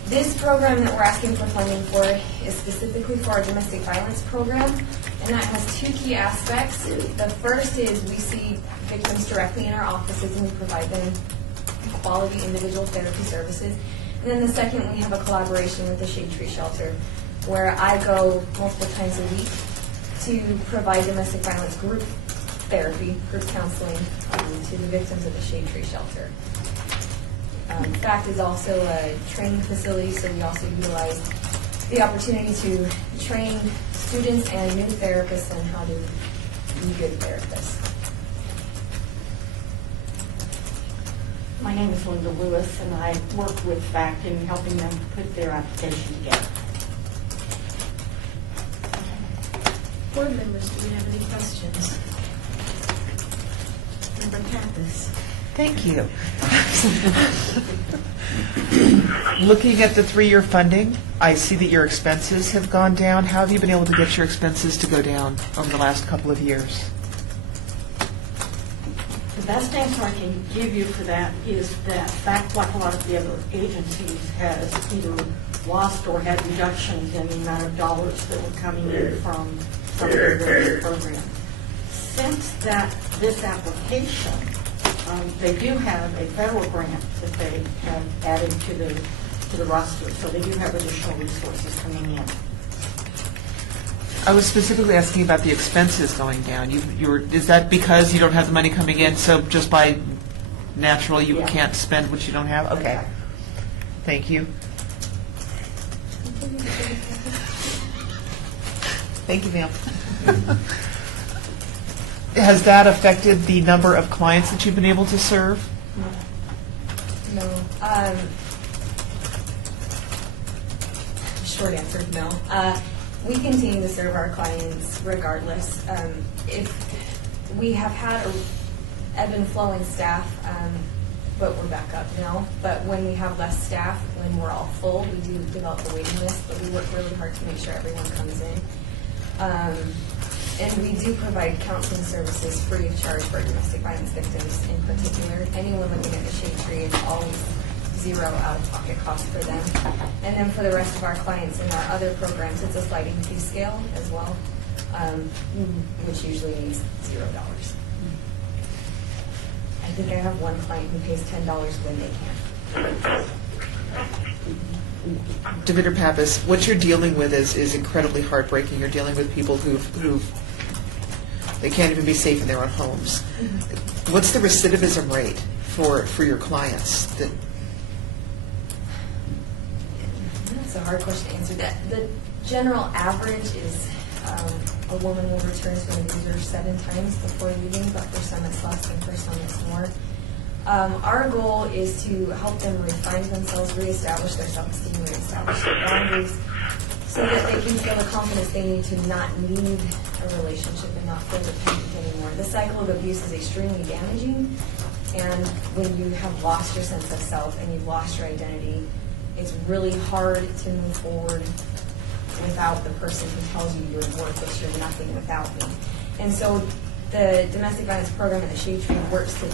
This program that we're asking for funding for is specifically for our domestic violence program, and that has two key aspects. The first is we see victims directly in our offices and we provide them quality individual therapy services. And then the second, we have a collaboration with the Shade Tree Shelter, where I go multiple times a week to provide domestic violence group therapy, group counseling to the victims of the Shade Tree Shelter. FACT is also a training facility, so we also utilize the opportunity to train students and new therapists on how to be good therapists. My name is Linda Lewis, and I work with FACT in helping them put their application together. Board members, do we have any questions? Member Pappas. Thank you. Looking at the 3-year funding, I see that your expenses have gone down. How have you been able to get your expenses to go down over the last couple of years? The best answer I can give you for that is that FACT, like a lot of the other agencies, has either lost or had reductions in the amount of dollars that were coming in from some of the various programs. Since this application, they do have a federal grant that they have added to the roster, so they do have additional resources coming in. I was specifically asking about the expenses going down. Is that because you don't have the money coming in, so just by natural you can't spend what you don't have? Okay. Thank you. Thank you, ma'am. Has that affected the number of clients that you've been able to serve? No. Short answer, no. We continue to serve our clients regardless. If we have had a ebb and flowing staff, but we're back up now. But when we have less staff, when we're all full, we do develop a waiting list, but we work really hard to make sure everyone comes in. And we do provide counseling services free of charge for domestic violence victims in particular. Anyone living at the Shade Tree is always zero out-of-pocket cost for them. And then for the rest of our clients in our other programs, it's a sliding fee scale as well, which usually means $0. I think I have one client who pays $10 when they can. Davinder Pappas, what you're dealing with is incredibly heartbreaking. You're dealing with people who they can't even be safe in their own homes. What's the recidivism rate for your clients? That's a hard question to answer. The general average is a woman will return to an abuser 7 times before leaving, but for some it's less and for some it's more. Our goal is to help them refine themselves, reestablish their self-esteem, reestablish their boundaries, so that they can feel the confidence they need to not need a relationship and not feel dependent anymore. The cycle of abuse is extremely damaging, and when you have lost your sense of self and you've lost your identity, it's really hard to move forward without the person who tells you you're worthless, you're nothing without me. And so the domestic violence program at the Shade Tree works to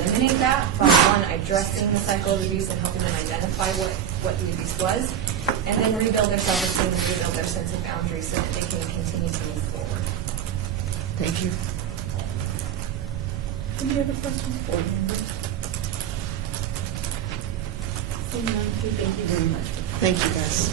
eliminate that by, one, addressing the cycle of abuse and helping them identify what the abuse was, and then rebuild their self-esteem and rebuild their sense of boundaries so that they can continue to move forward. Thank you. Any other questions for Amber? Seeing none, thank you very much. Thank you, guys.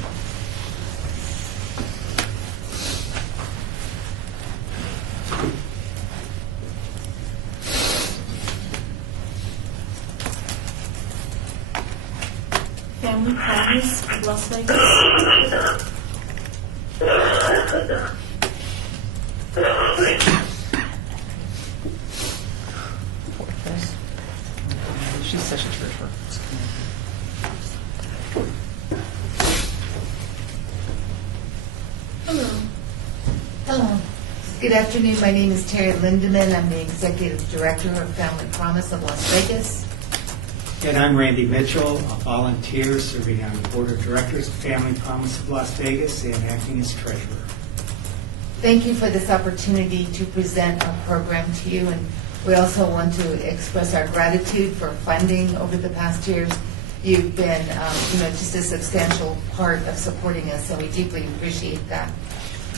Family Promise of Las Vegas. She's such a trooper. Hello. Hello. Good afternoon. My name is Terry Lindeman. I'm the Executive Director of Family Promise of Las Vegas. And I'm Randy Mitchell, a volunteer serving on the Board of Directors of Family Promise of Las Vegas and acting as treasurer. Thank you for this opportunity to present our program to you, and we also want to express our gratitude for funding over the past years. You've been, just a substantial part of supporting us, and we deeply appreciate that.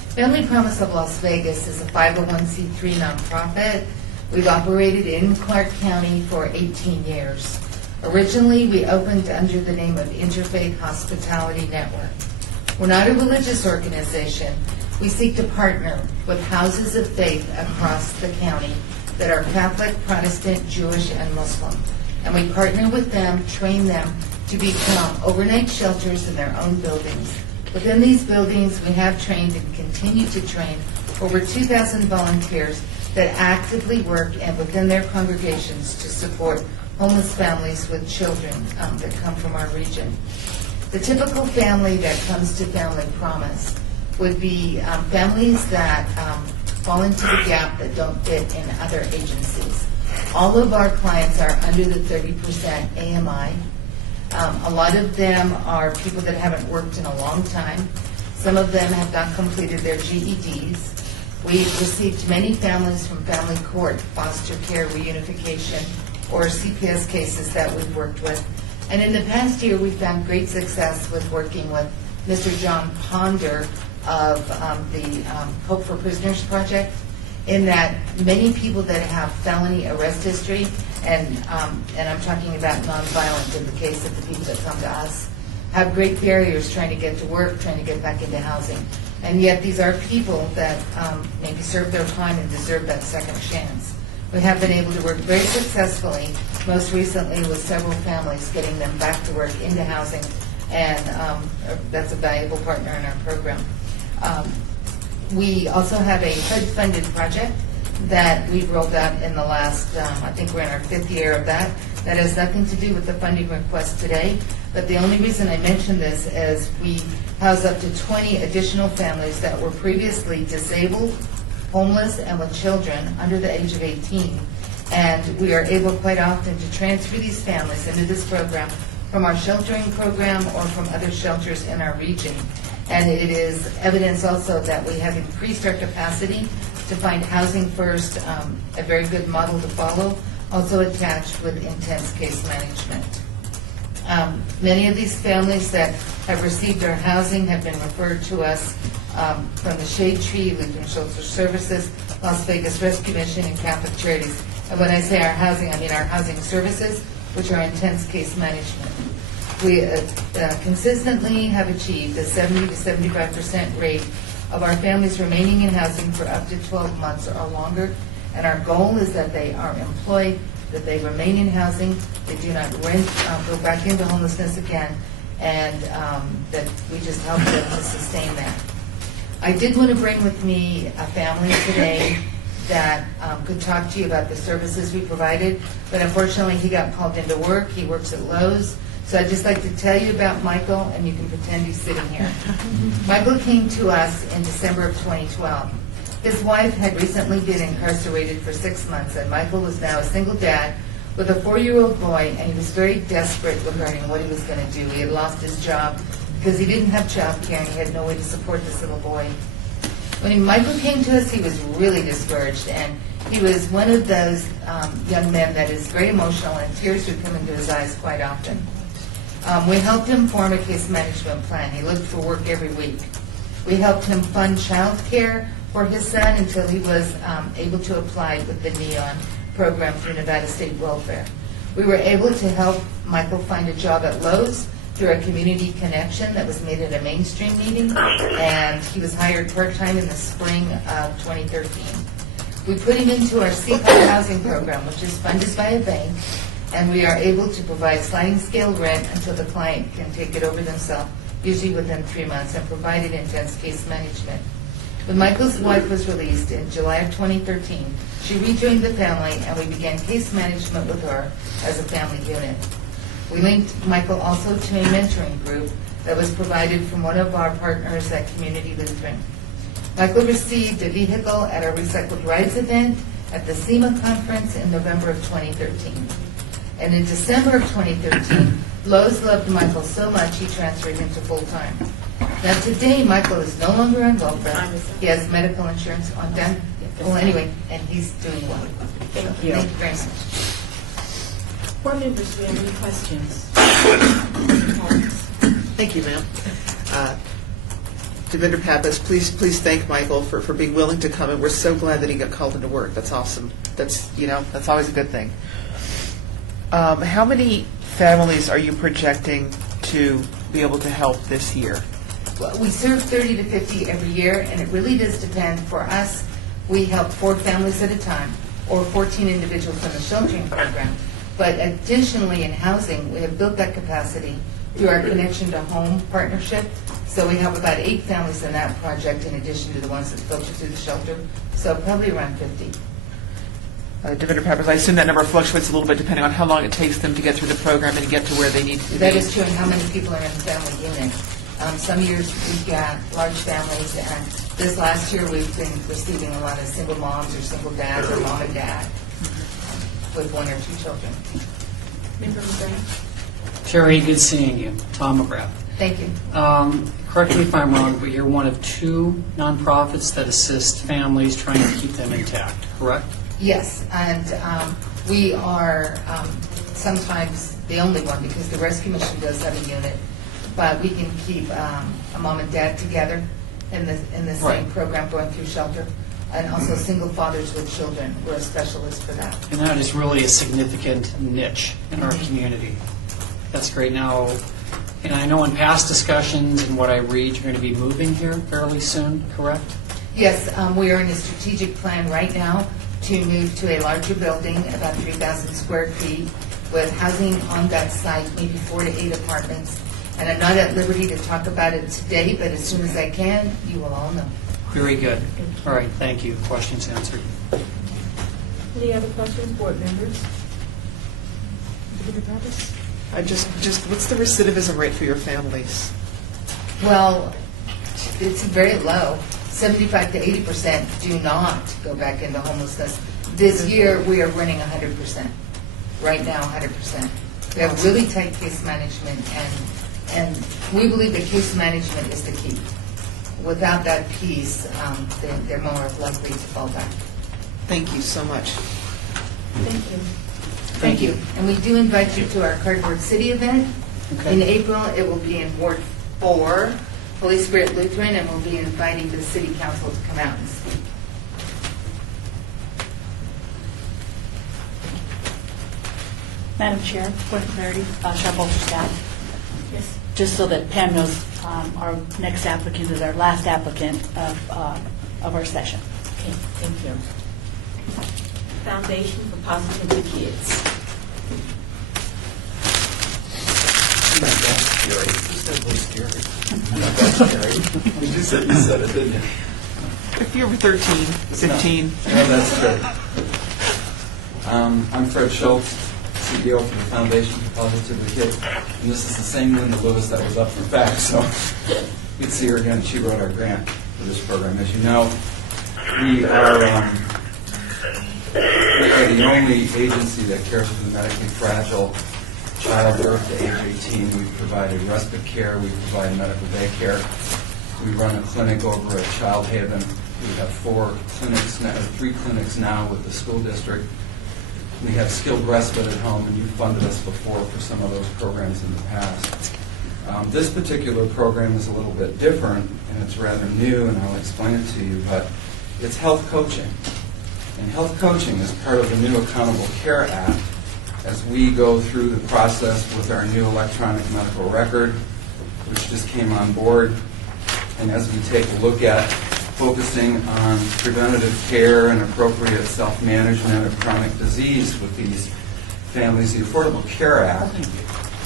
Family Promise of Las Vegas is a 501c3 nonprofit. We've operated in Clark County for 18 years. Originally, we opened under the name of Interfaith Hospitality Network. We're not a religious organization. We seek to partner with houses of faith across the county that are Catholic, Protestant, Jewish, and Muslim. And we partner with them, train them to become overnight shelters in their own buildings. Within these buildings, we have trained and continue to train over 2,000 volunteers that actively work and within their congregations to support homeless families with children that come from our region. The typical family that comes to Family Promise would be families that fall into the gap that don't fit in other agencies. All of our clients are under the 30% AMI. A lot of them are people that haven't worked in a long time. Some of them have not completed their GEDs. We've received many families from family court, foster care, reunification, or CPS cases that we've worked with. And in the past year, we've found great success with working with Mr. John Ponder of the Hope for Prisoners Project, in that many people that have felony arrest history, and I'm talking about nonviolent in the case of the people that come to us, have great barriers trying to get to work, trying to get back into housing. And yet these are people that maybe served their time and deserve that second chance. We have been able to work very successfully, most recently with several families, getting them back to work, into housing, and that's a valuable partner in our program. We also have a HUD-funded project that we've rolled out in the last, I think we're in our 5th year of that. That has nothing to do with the funding request today, but the only reason I mention this is we house up to 20 additional families that were previously disabled, homeless, and with children under the age of 18. And we are able quite often to transfer these families into this program from our sheltering program or from other shelters in our region. And it is evidence also that we have increased our capacity to find housing first, a very good model to follow, also attached with intense case management. Many of these families that have received our housing have been referred to us from the Shade Tree, Lutheran Social Services, Las Vegas Rescue Mission, and Catholic Charities. And when I say our housing, I mean our housing services, which are intense case management. We consistently have achieved a 70 to 75% rate of our families remaining in housing for up to 12 months or longer. And our goal is that they are employed, that they remain in housing, they do not rent, go back into homelessness again, and that we just help them to sustain that. I did want to bring with me a family today that could talk to you about the services we provided, but unfortunately he got called into work. He works at Lowe's. So I'd just like to tell you about Michael, and you can pretend he's sitting here. Michael came to us in December of 2012. His wife had recently been incarcerated for 6 months, and Michael was now a single dad with a 4-year-old boy, and he was very desperate regarding what he was going to do. He had lost his job because he didn't have child care, and he had no way to support this little boy. When Michael came to us, he was really discouraged, and he was one of those young men that is very emotional, and tears would come into his eyes quite often. We helped him form a case management plan. He looked for work every week. We helped him fund child care for his son until he was able to apply with the NEON program through Nevada State Welfare. We were able to help Michael find a job at Lowe's through a community connection that was made at a mainstream meeting, and he was hired part-time in the spring of 2013. We put him into our CPAC housing program, which is funded by a bank, and we are able to provide sliding scale rent until the client can take it over themselves, usually within 3 months, and provided intense case management. When Michael's wife was released in July of 2013, she rejoined the family, and we began case management with her as a family unit. We linked Michael also to a mentoring group that was provided from one of our partners at Community Lutheran. Michael received a vehicle at our Recycled Rides event at the SEMA conference in November of 2013. And in December of 2013, Lowe's loved Michael so much he transferred him to full-time. Now today, Michael is no longer on welfare. He has medical insurance on them. Well, anyway, and he's doing well. Thank you. Thank you very much. Board members, do we have any questions? Thank you, ma'am. Devinder Pappas, please thank Michael for being willing to come, and we're so glad that he got called into work. That's awesome. That's always a good thing. How many families are you projecting to be able to help this year? Well, we serve 30 to 50 every year, and it really does depend. For us, we help 4 families at a time, or 14 individuals in the sheltering program. But additionally, in housing, we have built that capacity through our Connection to Home partnership. So we have about 8 families in that project, in addition to the ones that filter through the shelter. So probably around 50. Devinder Pappas, I assume that number fluctuates a little bit depending on how long it takes them to get through the program and get to where they need to be. That is true, and how many people are in the family unit. Some years we've got large families, and this last year we've been receiving a lot of single moms or single dads or mom and dad with 1 or 2 children. Member McGrath? Terry, good seeing you. Tom McGrath. Thank you. Correct me if I'm wrong, but you're one of 2 nonprofits that assist families trying to keep them intact, correct? Yes, and we are sometimes the only one, because the Rescue Mission does have a unit, but we can keep a mom and dad together in the same program going through shelter, and also single fathers with children. We're a specialist for that. And that is really a significant niche in our community. That's great. Now, and I know in past discussions and what I read, you're going to be moving here fairly soon, correct? Yes, we are in a strategic plan right now to move to a larger building, about 3,000 square feet, with housing on that site, maybe 4 to 8 apartments. And I'm not at liberty to talk about it today, but as soon as I can, you will all know. Very good. All right, thank you. Questions answered. Any other questions, board members? Just what's the recidivism rate for your families? Well, it's very low. 75 to 80% do not go back into homelessness. This year, we are running 100%. Right now, 100%. We have really tight case management, and we believe that case management is the key. Without that piece, they're more likely to fall back. Thank you so much. Thank you. Thank you. And we do invite you to our Cardboard City event. In April, it will be in Ward 4, Holy Spirit Lutheran, and we'll be inviting the city council to come out and speak. Madam Chair, point of clarity, Cheryl Bolster-Scott. Yes. Just so that Pam knows, our next applicant is our last applicant of our session. Okay, thank you. Foundation for Positivity Kids. You said it, didn't you? If you're 13, 15. No, that's true. I'm Fred Schultz, CEO for the Foundation for Positivity Kids, and this is the same Linda Lewis that was up for FACT, so you'd see her again. She wrote our grant for this program. As you know, we are the only agency that cares for the medically fragile child birth to age 18. We've provided respite care. We provide medical day care. We run a clinic over at Child Haven. We have 3 clinics now with the school district. We have skilled respite at home, and you've funded us before for some of those programs in the past. This particular program is a little bit different, and it's rather new, and I'll explain it to you, but it's health coaching. And health coaching is part of the new Accountable Care Act as we go through the process with our new electronic medical record, which just came on board, and as we take a look at focusing on preventative care and appropriate self-management of chronic disease with these families, the Affordable Care Act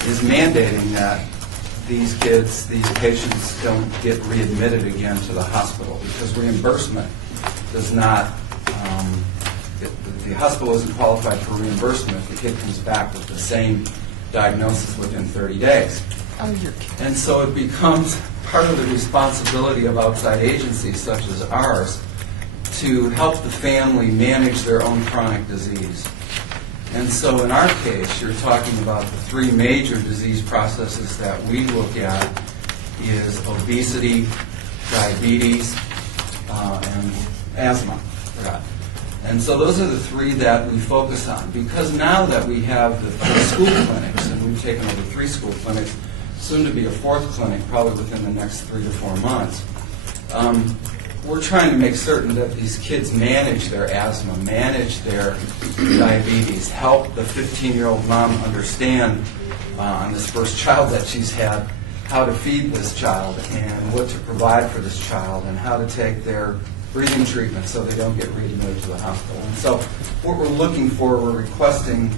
is mandating that these kids, these patients don't get readmitted again to the hospital because reimbursement does not, the hospital isn't qualified for reimbursement if the kid comes back with the same diagnosis within 30 days. Oh, you're kidding. And so it becomes part of the responsibility of outside agencies such as ours to help the family manage their own chronic disease. And so in our case, you're talking about the 3 major disease processes that we look at is obesity, diabetes, and asthma. And so those are the 3 that we focus on. Because now that we have the 3 school clinics, and we've taken over 3 school clinics, soon to be a 4th clinic, probably within the next 3 to 4 months, we're trying to make certain that these kids manage their asthma, manage their diabetes, help the 15-year-old mom understand on this first child that she's had how to feed this child and what to provide for this child and how to take their breathing treatment so they don't get readmitted to the hospital. And so what we're looking for, we're requesting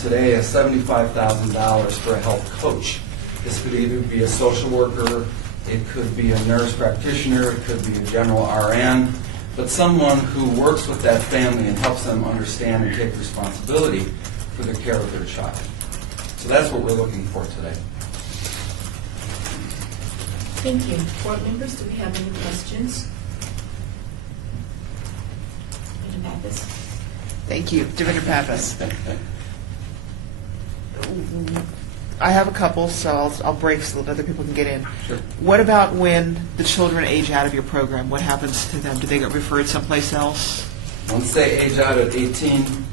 today is $75,000 for a health coach. This could either be a social worker, it could be a nurse practitioner, it could be a general RN, but someone who works with that family and helps them understand and take responsibility for the care of their child. So that's what we're looking for today. Thank you. Board members, do we have any questions? Mr. Pappas? Thank you. Director Pappas. I have a couple, so I'll break so that other people can get in. Sure. What about when the children age out of your program? What happens to them? Do they get referred someplace else? Once they age out at 18,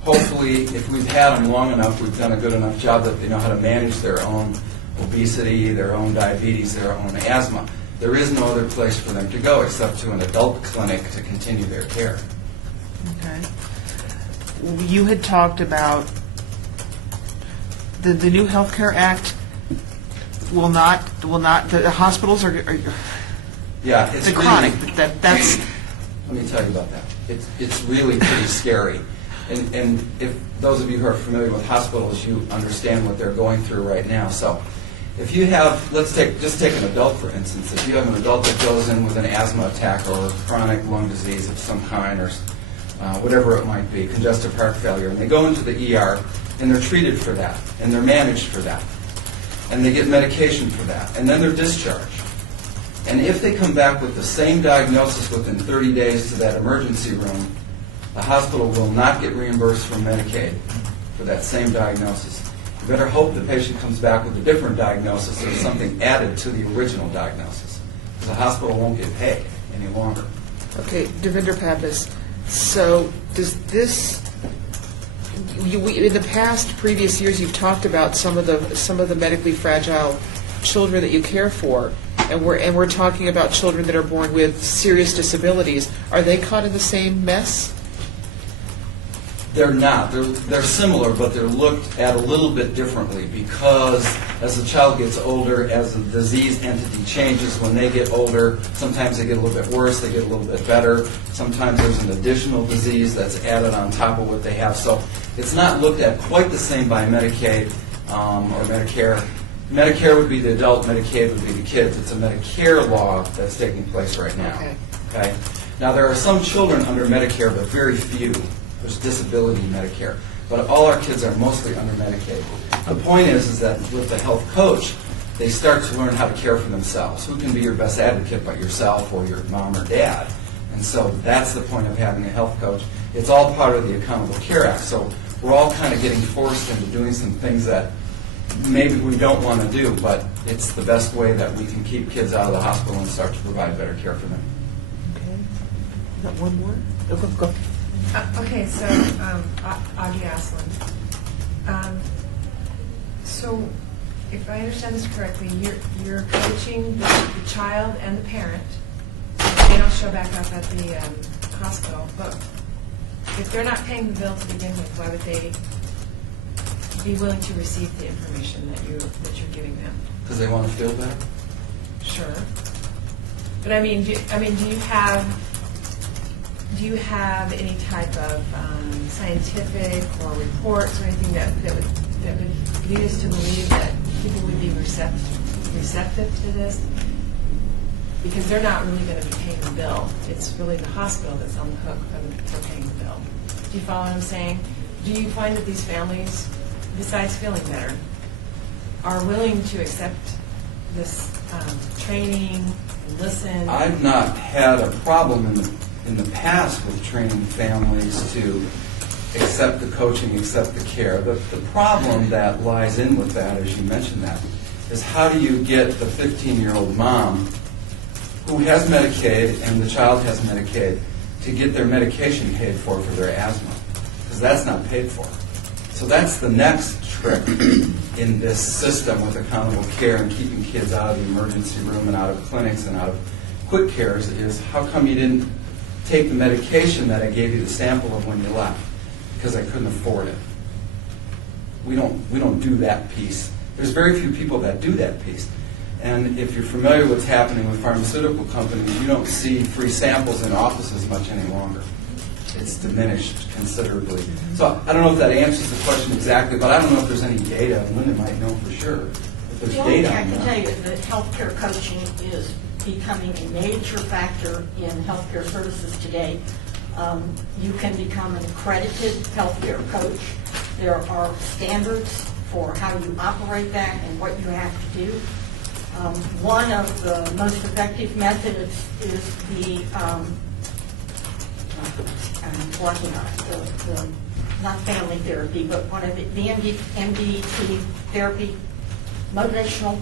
hopefully, if we've had them long enough, we've done a good enough job that they know how to manage their own obesity, their own diabetes, their own asthma. There is no other place for them to go except to an adult clinic to continue their care. Okay. You had talked about the new Healthcare Act will not the hospitals are Yeah, it's the really, chronic. That's. Let me tell you about that. It's really pretty scary. And if those of you who are familiar with hospitals, you understand what they're going through right now. So If you have, just take an adult for instance. If you have an adult that goes in with an asthma attack or chronic lung disease of some kind or whatever it might be, congestive heart failure, and they go into the ER and they're treated for that and they're managed for that and they get medication for that and then they're discharged. And if they come back with the same diagnosis within 30 days to that emergency room, the hospital will not get reimbursed from Medicaid for that same diagnosis. You better hope the patient comes back with a different diagnosis or something added to the original diagnosis, because the hospital won't get paid any longer. Okay, Devinder Pappas, so does this, in the past, previous years, you've talked about some of the medically fragile children that you care for, and we're talking about children that are born with serious disabilities. Are they caught in the same mess? They're not. They're similar, but they're looked at a little bit differently because as the child gets older, as the disease entity changes, when they get older, sometimes they get a little bit worse, they get a little bit better. Sometimes there's an additional disease that's added on top of what they have. So it's not looked at quite the same by Medicaid or Medicare. Medicare would be the adult, Medicaid would be the kids. It's a Medicare law that's taking place right now. Okay. Now, there are some children under Medicare, but very few. There's disability Medicare. But all our kids are mostly under Medicaid. The point is that with the health coach, they start to learn how to care for themselves. Who can be your best advocate but yourself or your mom or dad? And so that's the point of having a health coach. It's all part of the Accountable Care Act. So we're all kind of getting forced into doing some things that maybe we don't want to do, but it's the best way that we can keep kids out of the hospital and start to provide better care for them. Okay. Got one more? Go. Okay, so Augie Aslan. So if I understand this correctly, you're coaching the child and the parent. So they don't show back up at the hospital. But if they're not paying the bill to begin with, why would they be willing to receive the information that you're giving them? Because they want to feel better. Sure. But I mean, do you have any type of scientific or reports or anything that would lead us to believe that people would be receptive to this? Because they're not really going to be paying the bill. It's really the hospital that's on the hook for paying the bill. Do you follow what I'm saying? Do you find that these families, besides feeling better, are willing to accept this training and listen? I've not had a problem in the past with training families to accept the coaching, accept the care. The problem that lies in with that, as you mentioned that, is how do you get the 15-year-old mom who has Medicaid and the child has Medicaid to get their medication paid for their asthma? Because that's not paid for. So that's the next trick in this system with accountable care and keeping kids out of the emergency room and out of clinics and out of quick cares is how come you didn't take the medication that I gave you the sample of when you left? Because I couldn't afford it. We don't do that piece. There's very few people that do that piece. And if you're familiar with what's happening with pharmaceutical companies, you don't see free samples in offices much any longer. It's diminished considerably. So I don't know if that answers the question exactly, but I don't know if there's any data. Linda might know for sure if there's The only data thing I on can that. tell you is that healthcare coaching is becoming a major factor in healthcare services today. You can become an accredited healthcare coach. There are standards for how you operate that and what you have to do. One of the most effective methods is the, I'm blocking on it, not family therapy, but one of the MDT therapy, motivational,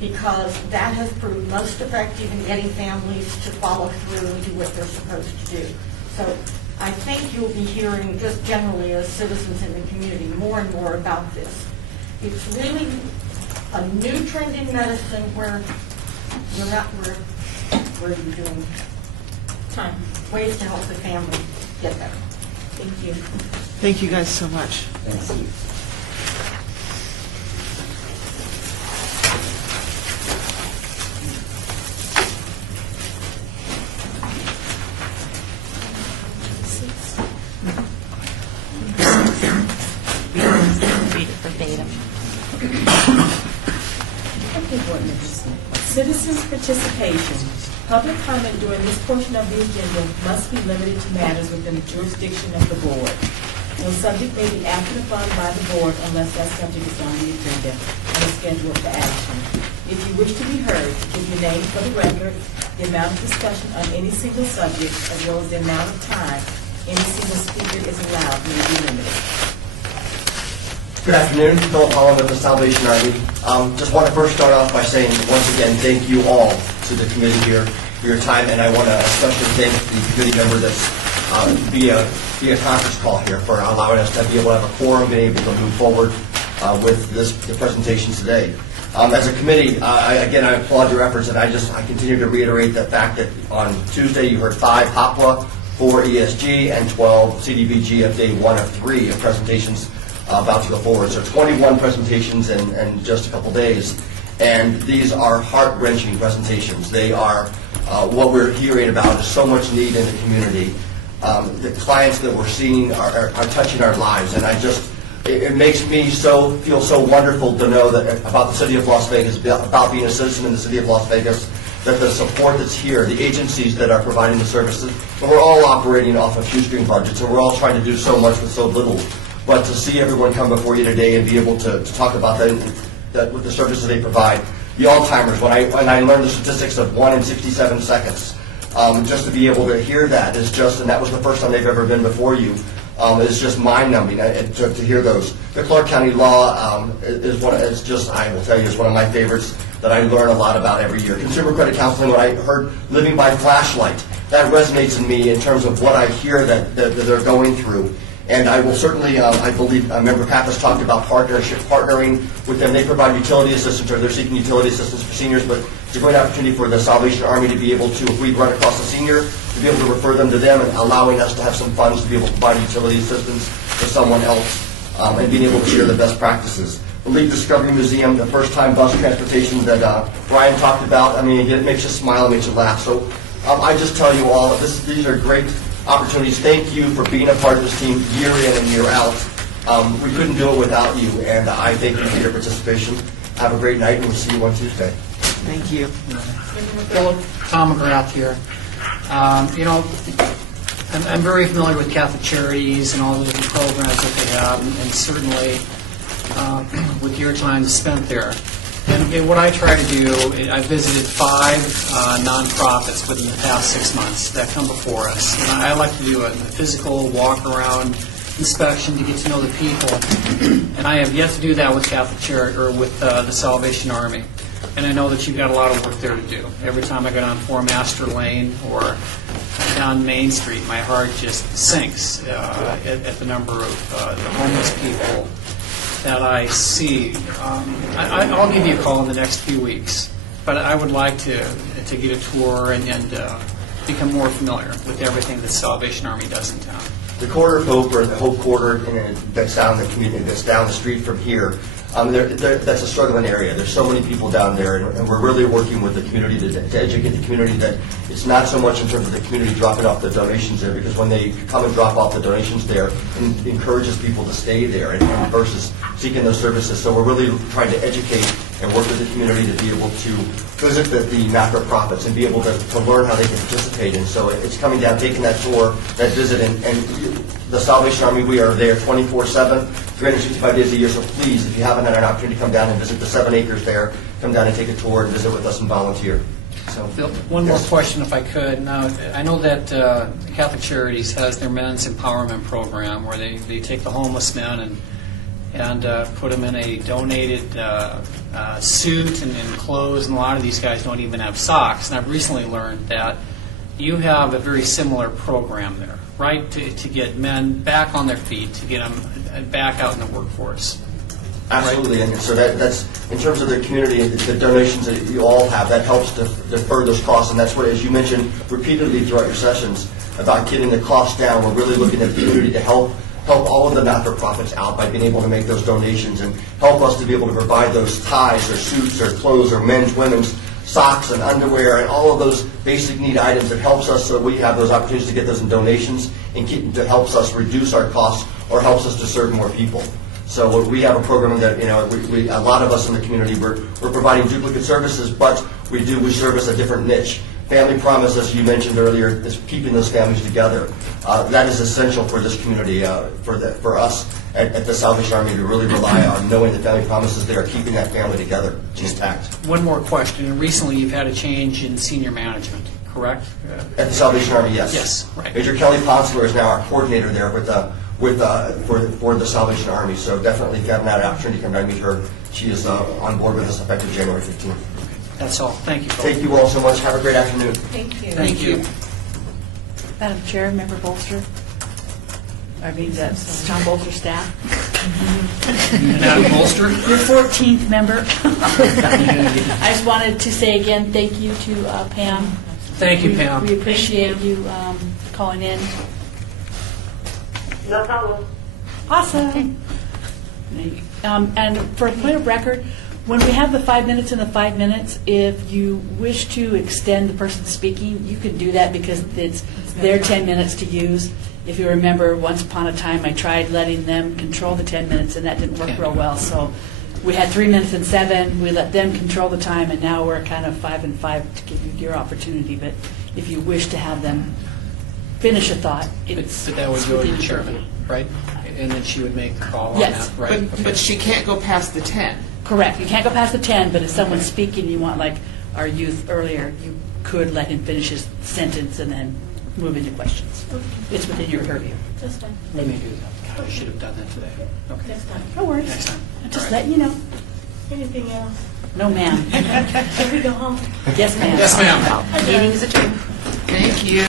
because that has proved most effective in getting families to follow through and do what they're supposed to do. So I think you'll be hearing, just generally as citizens in the community, more and more about this. It's really a new trend in medicine where you're not, where you're doing ways to help the family get better. Thank you. Thank you guys so much. Thanks. Read it verbatim. Citizens' participation. Public comment during this portion of the agenda must be limited to matters within the jurisdiction of the board. No subject may be acted upon by the board unless that subject is on the agenda and is scheduled for action. If you wish to be heard, give your name for the record, the amount of discussion on any single subject, as well as the amount of time any single speaker is allowed may be limited. Good afternoon, Philip Holland of the Salvation Army. Just want to first start off by saying, once again, thank you all to the committee here for your time, and I want to especially thank the committee member that's via conference call here for allowing us to be able to have a quorum, being able to move forward with the presentation today. As a committee, I applaud your efforts, and I continue to reiterate the fact that on Tuesday you heard 5 HOPWA, 4 ESG, and 12 CDBG of day 1 of 3 of presentations about to go forward. So 21 presentations in just a couple days. And these are heart-wrenching presentations. They are what we're hearing about is so much need in the community. The clients that we're seeing are touching our lives. And it makes me feel so wonderful to know that about the city of Las Vegas, about being a citizen in the city of Las Vegas, that the support that's here, the agencies that are providing the services, and we're all operating off of shoestring budgets, and we're all trying to do so much with so little. But to see everyone come before you today and be able to talk about that with the services they provide, the Alzheimer's, when I learned the statistics of 1 in 67 seconds, just to be able to hear that is just, and that was the first time they've ever been before you, is just mind-numbing to hear those. The Clark County Law is one of my favorites that I learn a lot about every year. Consumer credit counseling, when I heard living by flashlight, that resonates in me in terms of what I hear that they're going through. And I will certainly, I believe, Member Pappas talked about partnering with them. They provide utility assistance, or they're seeking utility assistance for seniors, but it's a great opportunity for the Salvation Army to be able to, if we run across a senior, to be able to refer them to them and allowing us to have some funds to be able to provide utility assistance for someone else and being able to share the best practices. The Leap Discovery Museum, the first-time bus transportation that Brian talked about, I mean, it makes you smile, it makes you laugh. So I just tell you all, these are great opportunities. Thank you for being a part of this team year in and year out. We couldn't do it without you, and I thank you for your participation. Have a great night, and we'll see you on Tuesday. Thank you. Philip, Tom McGrath here. I'm very familiar with Catholic Charities and all the different programs that they have, and certainly with your time spent there. And what I try to do, I visited 5 nonprofits within the past 6 months that come before us. And I like to do a physical walk-around inspection to get to know the people. And I have yet to do that with Catholic Charity or with the Salvation Army. And I know that you've got a lot of work there to do. Every time I go down 4 Master Lane or down Main Street, my heart just sinks at the number of the homeless people that I see. I'll give you a call in the next few weeks, but I would like to get a tour and become more familiar with everything that Salvation Army does in town. The Quarter of Hope, or the Hope Quarter, that's down the community, that's down the street from here, that's a struggling area. There's so many people down there, and we're really working with the community to educate the community that it's not so much in terms of the community dropping off the donations there, because when they come and drop off the donations there, it encourages people to stay there and versus seeking those services. So we're really trying to educate and work with the community to be able to visit the not-for-profits and be able to learn how they can participate. And so it's coming down, taking that tour, that visit, and the Salvation Army, we are there 24/7, 365 days a year. So please, if you haven't had an opportunity to come down and visit the 7 acres there, come down and take a tour and visit with us and volunteer. So, Phil, one more question, if I could. Now, I know that Catholic Charities has their men's empowerment program where they take the homeless men and put them in a donated suit and clothes, and a lot of these guys don't even have socks. And I've recently learned that you have a very similar program there, right, to get men back on their feet, to get them back out in the workforce. Absolutely, and so that's, in terms of the community, the donations that you all have, that helps to defer those costs, and that's what, as you mentioned repeatedly throughout your sessions, about getting the costs down. We're really looking at the community to help all of the not-for-profits out by being able to make those donations and help us to be able to provide those ties or suits or clothes or men's, women's, socks and underwear and all of those basic need items that helps us so we have those opportunities to get those in donations and to helps us reduce our costs or helps us to serve more people. So we have a program that, a lot of us in the community, we're providing duplicate services, but we service a different niche. Family Promise, as you mentioned earlier, is keeping those families together. That is essential for this community, for us at the Salvation Army to really rely on knowing the Family Promises there, keeping that family together intact. One more question. Recently, you've had a change in senior management, correct? At the Salvation Army, yes. Yes, right. Major Kelly Ponsler is now our coordinator there for the Salvation Army. So definitely, if you haven't had an opportunity to come down and meet her, she is on board with us effective January 15th. That's all. Thank you. Thank you all so much. Have a great afternoon. Thank you. Thank you. Madam Chair, Member Bolster, that's Tom Bolster staff. Madam Bolster? Your 14th member. I just wanted to say again, thank you to Pam. Thank you, Pam. We appreciate you calling in. No problem. Awesome. And for a point of record, when we have the 5 minutes and the 5 minutes, if you wish to extend the person speaking, you can do that because it's their 10 minutes to use. If you remember, once upon a time, I tried letting them control the 10 minutes, and that didn't work real well. So we had 3 minutes and 7. We let them control the time, and now we're kind of 5 and 5 to give you your opportunity. But if you wish to have them finish a thought, it's But that would go to within the your chairman, right? And then she would make the call on Yes. that, right? But she can't go past the 10. Correct. You can't go past the 10, but if someone's speaking, you want, like our youth earlier, you could let him finish his sentence and then move into questions. It's within your purview. That's fine. We may do that. God, I should have done that today. Okay. Next time. No worries. Next time. I'm just All right. letting you know. Anything else? No, ma'am. Can we go home? Yes, ma'am. Yes, ma'am. Meeting is adjourned. Thank you.